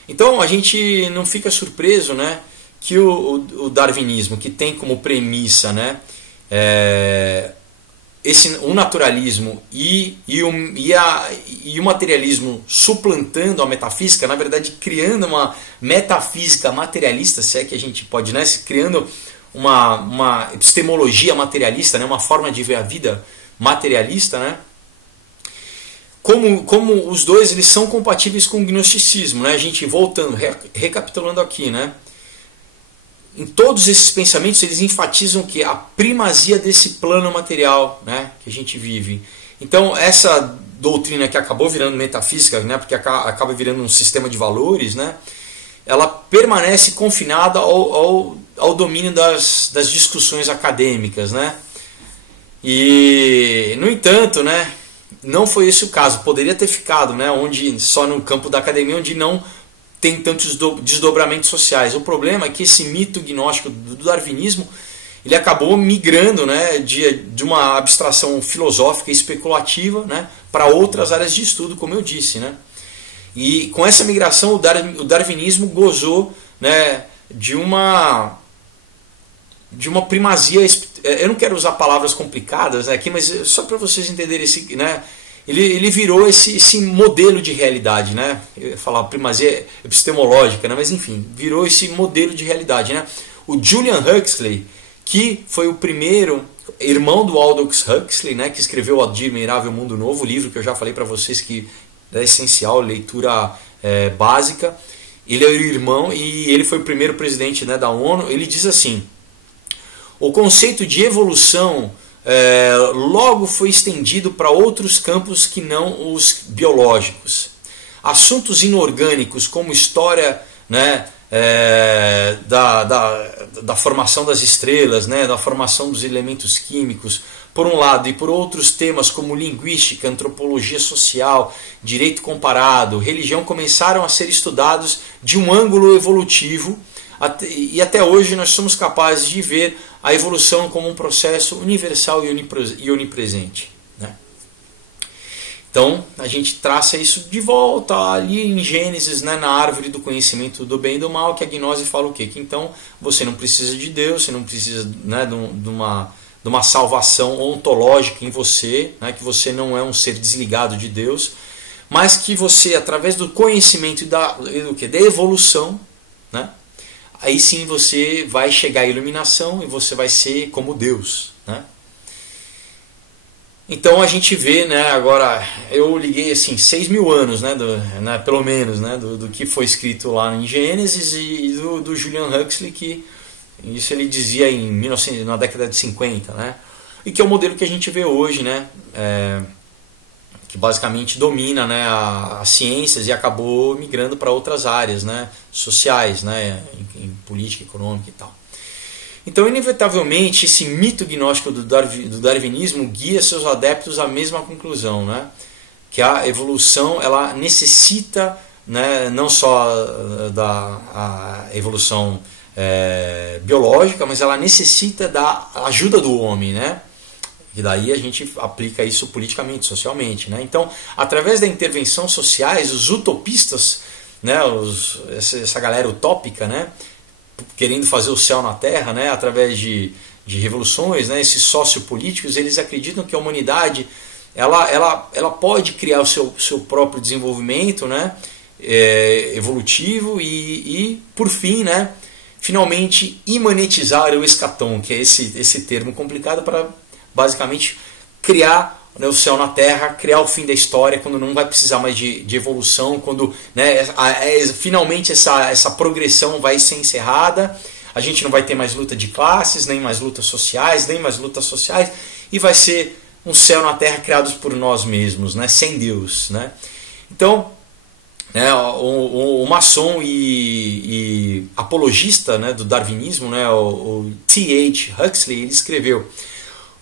Então, a gente não fica surpreso, né, que o darwinismo, que tem como premissa, né, o naturalismo e o materialismo suplantando a metafísica, na verdade criando uma metafísica materialista, se é que a gente pode, né, criando uma epistemologia materialista, né, uma forma de ver a vida materialista, né, como os dois eles são compatíveis com o gnosticismo, né, a gente voltando, recapitulando aqui, né, em todos esses pensamentos eles enfatizam que a primazia desse plano material, né, que a gente vive. Então essa doutrina que acabou virando metafísica, né, porque acaba virando um sistema de valores, né, ela permanece confinada ao domínio das discussões acadêmicas, né. E no entanto, né, não foi esse o caso. Poderia ter ficado, né, onde só no campo da academia, onde não tem tantos desdobramentos sociais. O problema é que esse mito gnóstico do darwinismo ele acabou migrando, né, de uma abstração filosófica e especulativa, né, para outras áreas de estudo, como eu disse, né. E com essa migração o darwinismo gozou, né, de uma primazia. Eu não quero usar palavras complicadas aqui, mas só para vocês entenderem esse, né, ele virou esse modelo de realidade, né? Eu ia falar primazia epistemológica, né? Mas enfim, virou esse modelo de realidade, né? O Julian Huxley, que foi o primeiro irmão do Aldous Huxley, né? Que escreveu O Admirável Mundo Novo, o livro que eu já falei para vocês que é essencial, leitura básica. Ele é o irmão e ele foi o primeiro presidente, né, da ONU. Ele diz assim: o conceito de evolução logo foi estendido para outros campos que não os biológicos. Assuntos inorgânicos como história, né, da formação das estrelas, né, da formação dos elementos químicos, por um lado, e por outros temas como linguística, antropologia social, direito comparado, religião, começaram a ser estudados de um ângulo evolutivo, e até hoje nós somos capazes de ver a evolução como um processo universal e onipresente, né? Então a gente traça isso de volta ali em Gênesis, né, na árvore do conhecimento do bem e do mal, que a gnose fala o quê? Que então você não precisa de Deus, você não precisa, né, de uma salvação ontológica em você, né, que você não é um ser desligado de Deus, mas que você, através do conhecimento da evolução, né, aí sim você vai chegar à iluminação e você vai ser como Deus, né? Então a gente vê, né, agora eu liguei assim 6.000 anos, né, pelo menos, né, do que foi escrito lá em Gênesis e do Julian Huxley, que isso ele dizia na década de 50, né, e que é o modelo que a gente vê hoje, né, que basicamente domina, né, as ciências e acabou migrando para outras áreas, né, sociais, né, em política, econômica e tal. Então, inevitavelmente, esse mito gnóstico do darwinismo guia seus adeptos à mesma conclusão, né? Que a evolução ela necessita, né, não só da evolução biológica, mas ela necessita da ajuda do homem, né? E daí a gente aplica isso politicamente, socialmente, né? Então, através da intervenção sociais, os utopistas, né, essa galera utópica, né, querendo fazer o céu na terra, né, através de revoluções, né, esses sociopolíticos, eles acreditam que a humanidade ela pode criar o seu próprio desenvolvimento, né, evolutivo e por fim, né, finalmente imanetizar o escatom, que é esse termo complicado para basicamente criar, né, o céu na terra, criar o fim da história, quando não vai precisar mais de evolução, quando, né, finalmente essa progressão vai ser encerrada, a gente não vai ter mais luta de classes, nem mais lutas sociais, e vai ser um céu na terra criados por nós mesmos, né, sem Deus, né? Então, né, o maçom e apologista, né, do darwinismo, né, o T.H. Huxley, ele escreveu: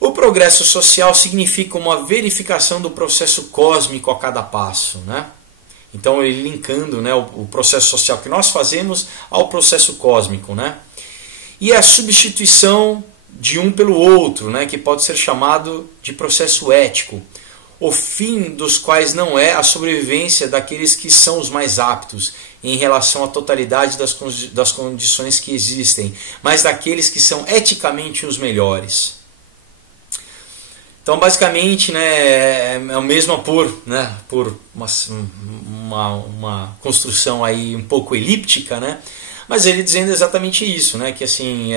o progresso social significa uma verificação do processo cósmico a cada passo, né? Então ele linkando, né, o processo social que nós fazemos ao processo cósmico, né? E a substituição de um pelo outro, né, que pode ser chamado de processo ético, o fim dos quais não é a sobrevivência daqueles que são os mais aptos em relação à totalidade das condições que existem, mas daqueles que são eticamente os melhores. Então, basicamente, né, é o mesmo por uma construção aí um pouco elíptica, né, mas ele dizendo exatamente isso, né, que assim,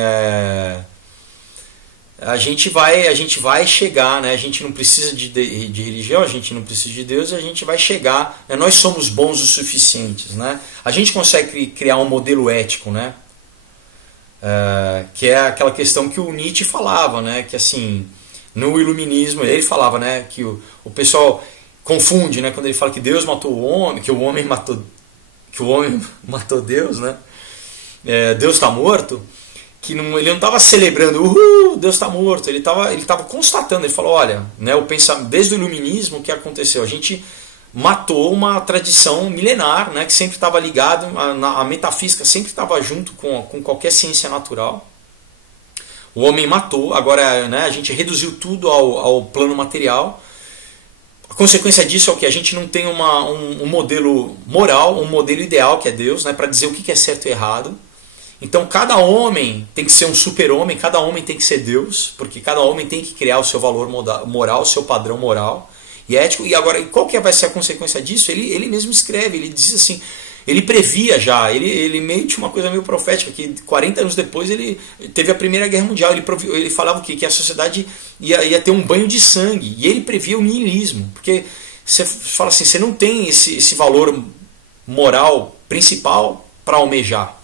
a gente vai chegar, né, a gente não precisa de religião, a gente não precisa de Deus, a gente vai chegar, né, nós somos bons o suficientes, né, a gente consegue criar um modelo ético, né, que é aquela questão que o Nietzsche falava, né, que assim, no iluminismo, ele falava, né, que o pessoal confunde, né, quando ele fala que Deus matou o homem, que o homem matou Deus, né, Deus está morto, que não, ele não estava celebrando, Deus está morto, ele estava constatando, ele falou, olha, né, desde o iluminismo o que aconteceu, a gente matou uma tradição milenar, né, que sempre estava ligado, a metafísica sempre estava junto com qualquer ciência natural. O homem matou, agora, né, a gente reduziu tudo ao plano material. A consequência disso é o que? A gente não tem um modelo moral, um modelo ideal, que é Deus, né, para dizer o que é certo e errado. Então cada homem tem que ser um super-homem, cada homem tem que ser Deus, porque cada homem tem que criar o seu valor moral, o seu padrão moral e ético. E agora, qual que vai ser a consequência disso? Ele mesmo escreve, ele diz assim... Ele previa já, ele meio tinha uma coisa meio profética, que 40 anos depois ele teve a Primeira Guerra Mundial, ele falava o quê? Que a sociedade ia ter um banho de sangue, e ele previa o niilismo, porque você fala assim, você não tem esse valor moral principal para almejar.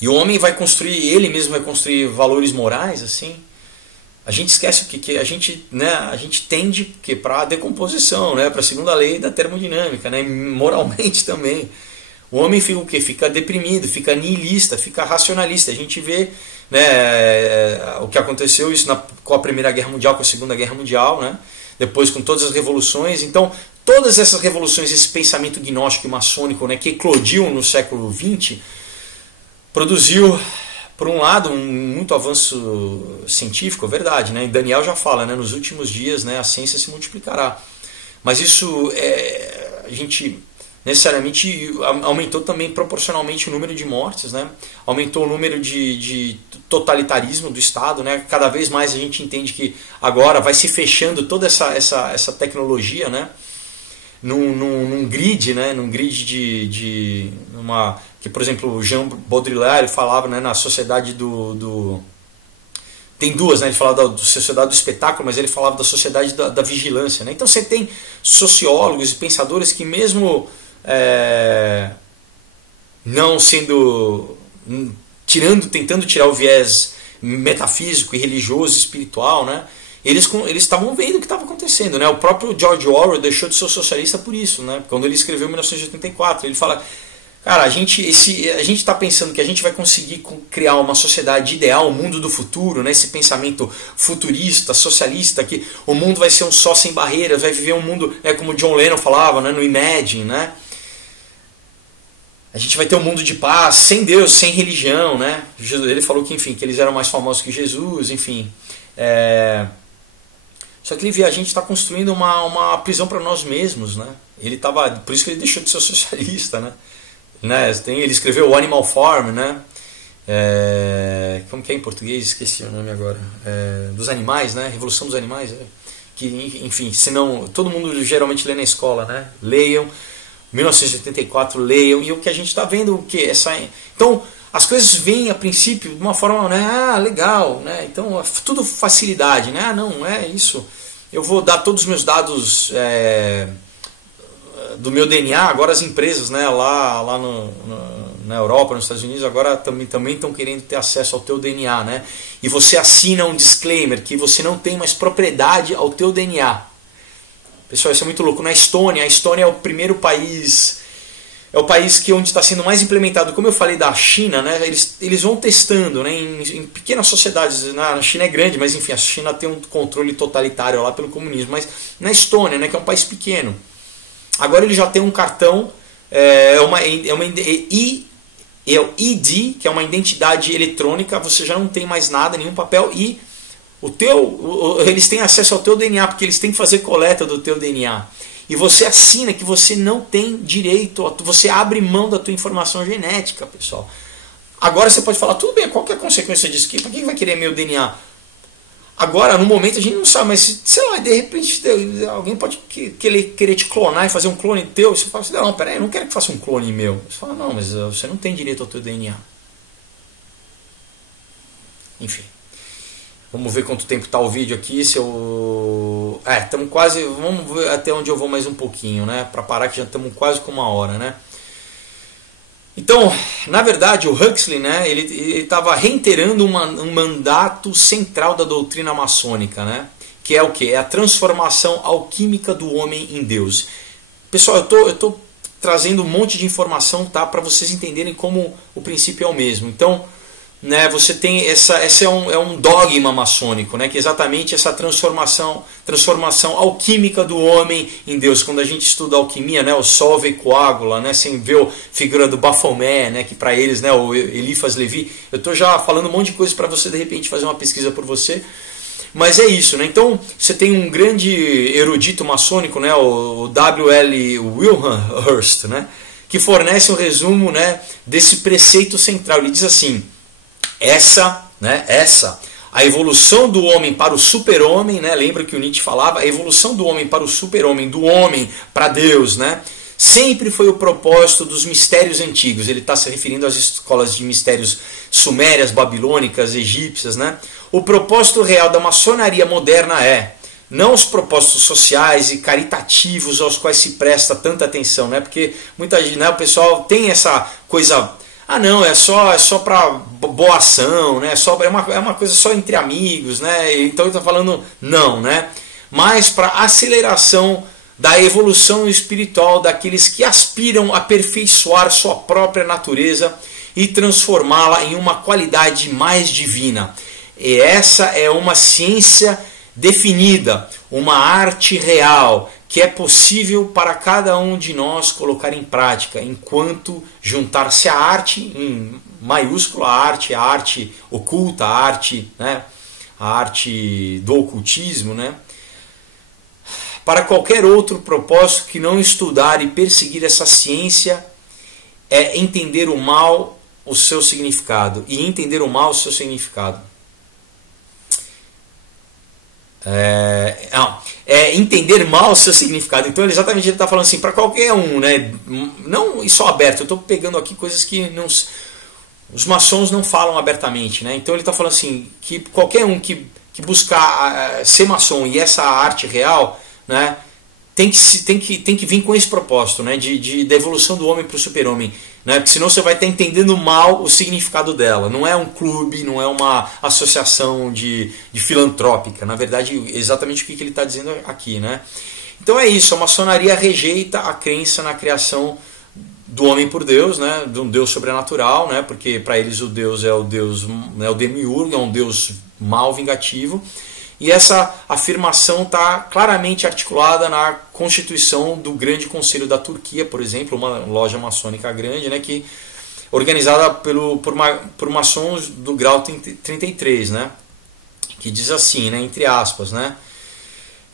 E o homem vai construir, ele mesmo vai construir valores morais, assim. A gente esquece que a gente, né, a gente tende para a decomposição, né, para a segunda lei da termodinâmica, né, moralmente também. O homem fica o quê? Fica deprimido, fica nihilista, fica racionalista. A gente vê, né, o que aconteceu isso com a Primeira Guerra Mundial, com a Segunda Guerra Mundial, né, depois com todas as revoluções. Então, todas essas revoluções, esse pensamento gnóstico e maçônico, né, que eclodiu no século XX, produziu... Por um lado, muito avanço científico, é verdade, né? E Daniel já fala, né? Nos últimos dias, né, a ciência se multiplicará. Mas isso, a gente necessariamente aumentou também proporcionalmente o número de mortes, né? Aumentou o número de totalitarismo do Estado, né? Cada vez mais a gente entende que agora vai se fechando toda essa tecnologia, né? num grid, né, num grid que, por exemplo, o Jean Baudrillard falava, né, na sociedade tem duas, né, ele falava da sociedade do espetáculo, mas ele falava da sociedade da vigilância, né? Então você tem sociólogos e pensadores que mesmo não sendo tentando tirar o viés metafísico e religioso, espiritual, né? Eles estavam vendo o que estava acontecendo, né? O próprio George Orwell deixou de ser socialista por isso, né? Quando ele escreveu em 1984, ele fala: cara, a gente está pensando que a gente vai conseguir criar uma sociedade ideal, um mundo do futuro, né? Esse pensamento futurista, socialista, que o mundo vai ser um só sem barreiras, vai viver um mundo, como John Lennon falava, né? No Imagine, né? A gente vai ter um mundo de paz, sem Deus, sem religião, né? Ele falou que, enfim, que eles eram mais famosos que Jesus, enfim. Só que a gente está construindo uma prisão para nós mesmos, né? Por isso que ele deixou de ser socialista, né? Ele escreveu o Animal Farm, né? Como que é em português? Esqueci o nome agora. Dos animais, né? Revolução dos Animais. Que, enfim, senão todo mundo geralmente lê na escola, né? Leiam. 1984, leiam. E o que a gente está vendo, o que? Então, as coisas vêm a princípio de uma forma, né? Legal, né? Então, tudo facilidade, né? Não, é isso. Eu vou dar todos os meus dados do meu DNA, agora as empresas, né, lá na Europa, nos Estados Unidos, agora também estão querendo ter acesso ao teu DNA, né? E você assina um disclaimer que você não tem mais propriedade ao teu DNA. Pessoal, isso é muito louco. A Estônia é o primeiro país, é o país onde está sendo mais implementado. Como eu falei da China, né, eles vão testando, né, em pequenas sociedades. A China é grande, mas enfim, a China tem um controle totalitário lá pelo comunismo. Mas na Estônia, né, que é um país pequeno, agora ele já tem um cartão, o ID, que é uma identidade eletrônica. Você já não tem mais nada, nenhum papel, e eles têm acesso ao teu DNA, porque eles têm que fazer coleta do teu DNA. E você assina que você não tem direito, você abre mão da tua informação genética, pessoal. Agora você pode falar, tudo bem, qual que é a consequência disso? Para quem vai querer meu DNA? Agora, no momento, a gente não sabe, mas sei lá, de repente alguém pode querer te clonar e fazer um clone teu. Você fala assim, não, peraí, eu não quero que faça um clone meu. Você fala, não, mas você não tem direito ao teu DNA. Enfim. Vamos ver quanto tempo está o vídeo aqui. Estamos quase. Vamos ver até onde eu vou mais um pouquinho, né? Para parar, que já estamos quase com 1 hora, né? Então, na verdade, o Huxley, né? Ele estava reiterando um mandato central da doutrina maçônica, né? Que é o quê? É a transformação alquímica do homem em Deus. Pessoal, eu tô trazendo um monte de informação, tá? Para vocês entenderem como o princípio é o mesmo. Então, né, você tem esse é um dogma maçônico, né, que é exatamente essa transformação alquímica do homem em Deus. Quando a gente estuda alquimia, né, o solve e coagula, né, sem ver a figura do Baphomet, né, que para eles, né, o Eliphas Levi, eu estou já falando um monte de coisa para você de repente fazer uma pesquisa por você, mas é isso, né? Então você tem um grande erudito maçônico, né, o W.L. Wilhelmshurst, né, que fornece um resumo, né, desse preceito central. Ele diz assim: a evolução do homem para o super-homem, né? Lembra que o Nietzsche falava? A evolução do homem para o super-homem, do homem para Deus, né? Sempre foi o propósito dos mistérios antigos. Ele está se referindo às escolas de mistérios sumérias, babilônicas, egípcias, né? O propósito real da maçonaria moderna não os propósitos sociais e caritativos aos quais se presta tanta atenção, né? Porque muita gente, né, o pessoal tem essa coisa... não, é só para boa ação, né? É uma coisa só entre amigos, né? Então ele está falando não, né? Mas para aceleração da evolução espiritual daqueles que aspiram a aperfeiçoar sua própria natureza e transformá-la em uma qualidade mais divina. E essa é uma ciência definida, uma arte real, que é possível para cada um de nós colocar em prática, enquanto juntar-se à arte, em maiúsculo, a arte oculta, né? A arte do ocultismo, né? Para qualquer outro propósito que não estudar e perseguir essa ciência, é entender o mal, o seu significado, e entender o mal, o seu significado. entender mal o seu significado. Então exatamente ele está falando assim, para qualquer um, né? Não só aberto, eu estou pegando aqui coisas que não, os maçons não falam abertamente, né? Então ele está falando assim, que qualquer um que buscar ser maçom e essa arte real, né? Tem que vir com esse propósito, né? Da evolução do homem para o super-homem, né? Porque senão você vai estar entendendo mal o significado dela. Não é um clube, não é uma associação de filantrópica. Na verdade, exatamente o que ele está dizendo aqui, né? Então é isso, a maçonaria rejeita a crença na criação do homem por Deus, né? De um Deus sobrenatural, né? Porque para eles o Deus é o demiurgo, é um Deus mal vingativo. E essa afirmação está claramente articulada na constituição do Grande Conselho da Turquia, por exemplo, uma loja maçônica grande, né, que organizada por maçons do grau 33, né, que diz assim, né, entre aspas, né,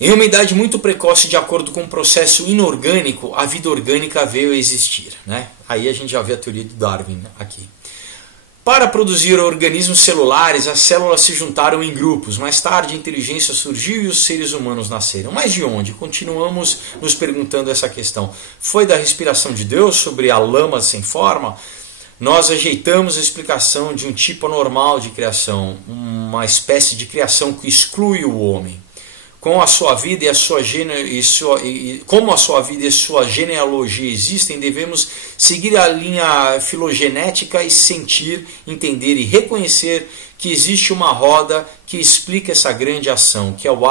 em uma idade muito precoce, de acordo com um processo inorgânico, a vida orgânica veio a existir. Né? Aí a gente já vê a teoria de Darwin aqui. Para produzir organismos celulares, as células se juntaram em grupos. Mais tarde, a inteligência surgiu e os seres humanos nasceram. Mas de onde? Continuamos nos perguntando essa questão. Foi da respiração de Deus sobre a lama sem forma? Nós rejeitamos a explicação de um tipo anormal de criação, uma espécie de criação que exclui o homem. Como a sua vida e a sua genealogia existem, devemos seguir a linha filogenética e sentir, entender e reconhecer que existe uma roda que explica essa grande ação, que é o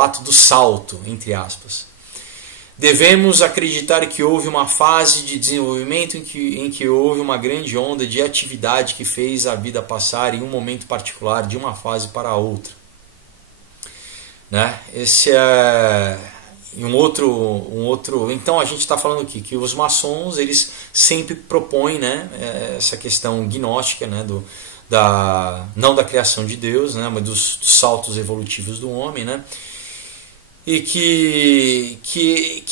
ato do salto, entre aspas. Devemos acreditar que houve uma fase de desenvolvimento em que houve uma grande onda de atividade que fez a vida passar em um momento particular de uma fase para a outra. Né? Esse é um outro. Então a gente está falando aqui que os maçons eles sempre propõem, né, essa questão gnóstica, né, não da criação de Deus, né, mas dos saltos evolutivos do homem, né, e que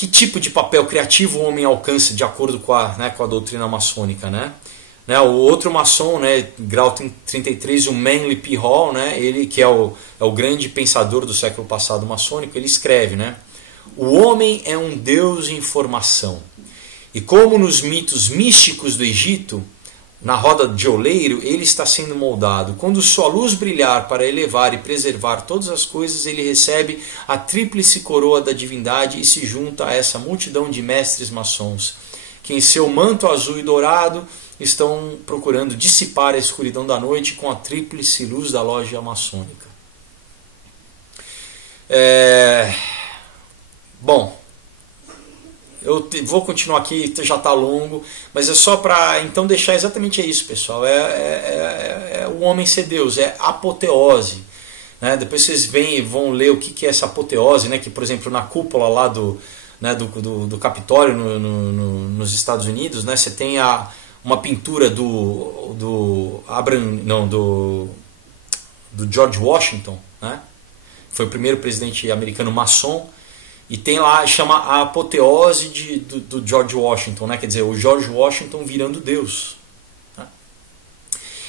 tipo de papel criativo o homem alcança de acordo com a doutrina maçônica, né? O outro maçom, né, grau 33, o Manly P. Hall, né, ele que é o grande pensador do século passado maçônico, ele escreve, né, o homem é um deus em formação. E como nos mitos místicos do Egito, na roda de oleiro, ele está sendo moldado. Quando sua luz brilhar para elevar e preservar todas as coisas, ele recebe a tríplice coroa da divindade e se junta a essa multidão de mestres maçons, que em seu manto azul e dourado estão procurando dissipar a escuridão da noite com a tríplice luz da loja maçônica. Bom, eu vou continuar aqui, já está longo, mas é só para então deixar exatamente isso, pessoal. É o homem ser Deus, é apoteose. Né? Depois vocês vão ler o que é essa apoteose, né? Que, por exemplo, na cúpula lá do Capitólio nos Estados Unidos, né? Você tem uma pintura do George Washington, né? Foi o primeiro presidente americano maçom, e tem lá, chama a apoteose do George Washington, né? Quer dizer, o George Washington virando Deus. Né?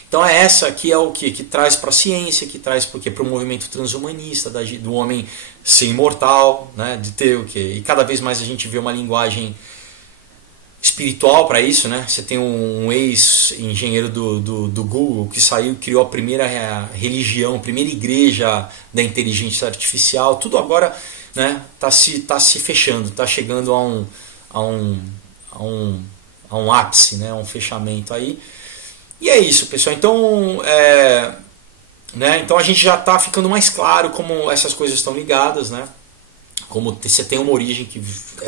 Então é essa que é o que traz para a ciência, que traz para o movimento transhumanista, do homem ser imortal, né? De ter o quê? E cada vez mais a gente vê uma linguagem espiritual para isso, né? Você tem um ex-engenheiro do Google que criou a primeira religião, a primeira igreja da inteligência artificial. Tudo agora, né, tá se fechando, tá chegando a um ápice, né, a um fechamento aí. E é isso, pessoal. Então, então a gente já está ficando mais claro como essas coisas estão ligadas, né? Como você tem uma origem que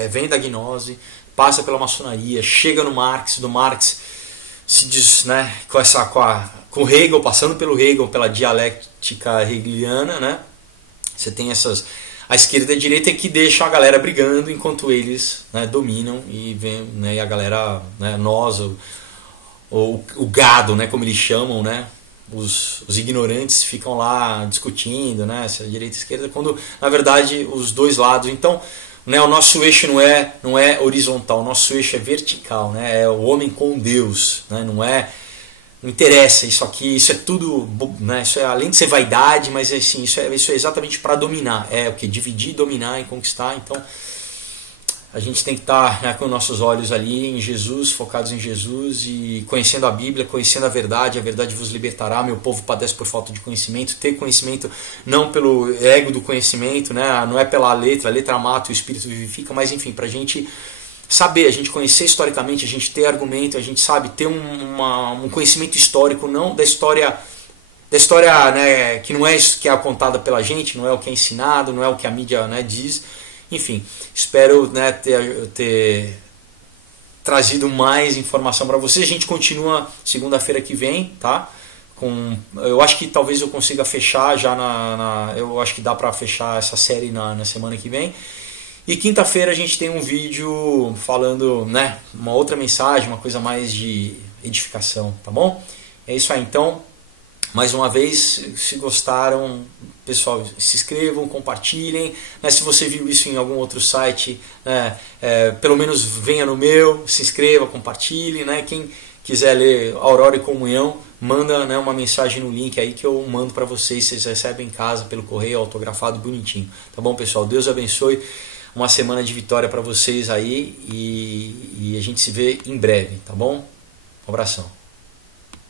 vem da gnose, passa pela maçonaria, chega no Marx, do Marx se diz, né, com Hegel, passando pelo Hegel, pela dialética hegeliana, né? Você tem a esquerda e a direita que deixam a galera brigando enquanto eles, né, dominam e vem, né, e a galera, né, nós, o gado, né, como eles chamam, né, os ignorantes ficam lá discutindo, né, se é direita e esquerda, quando na verdade os dois lados. Então, né, o nosso eixo não é horizontal, o nosso eixo é vertical, né, é o homem com Deus, né, não é não interessa isso aqui, isso é tudo, né, isso é, além de ser vaidade, mas assim, isso é exatamente para dominar, é o que? Dividir, dominar e conquistar. Então a gente tem que estar, né, com nossos olhos ali em Jesus, focados em Jesus e conhecendo a Bíblia, conhecendo a verdade vos libertará. Meu povo padece por falta de conhecimento. Ter conhecimento não pelo ego do conhecimento, né, não é pela letra, a letra mata, o espírito vivifica, mas enfim, para a gente saber, a gente conhecer historicamente, a gente ter argumento, a gente sabe ter um conhecimento histórico, não da história, né, que não é isso que é contada pela gente, não é o que é ensinado, não é o que a mídia, né, diz. Enfim, espero, né, ter trazido mais informação para vocês. A gente continua segunda-feira que vem, tá? Eu acho que talvez eu consiga fechar já eu acho que dá para fechar essa série na semana que vem. E quinta-feira a gente tem um vídeo falando, né, uma outra mensagem, uma coisa mais de edificação, tá bom? É isso aí, então. Mais uma vez, se gostaram, pessoal, se inscrevam, compartilhem, né? Se você viu isso em algum outro site, né, pelo menos venha no meu, se inscreva, compartilhe, né? Quem quiser ler Aurora e Comunhão, manda, né, uma mensagem no link aí que eu mando para vocês recebem em casa pelo correio, autografado, bonitinho. Tá bom, pessoal? Deus abençoe, uma semana de vitória para vocês aí e a gente se vê em breve, tá bom? Um abração.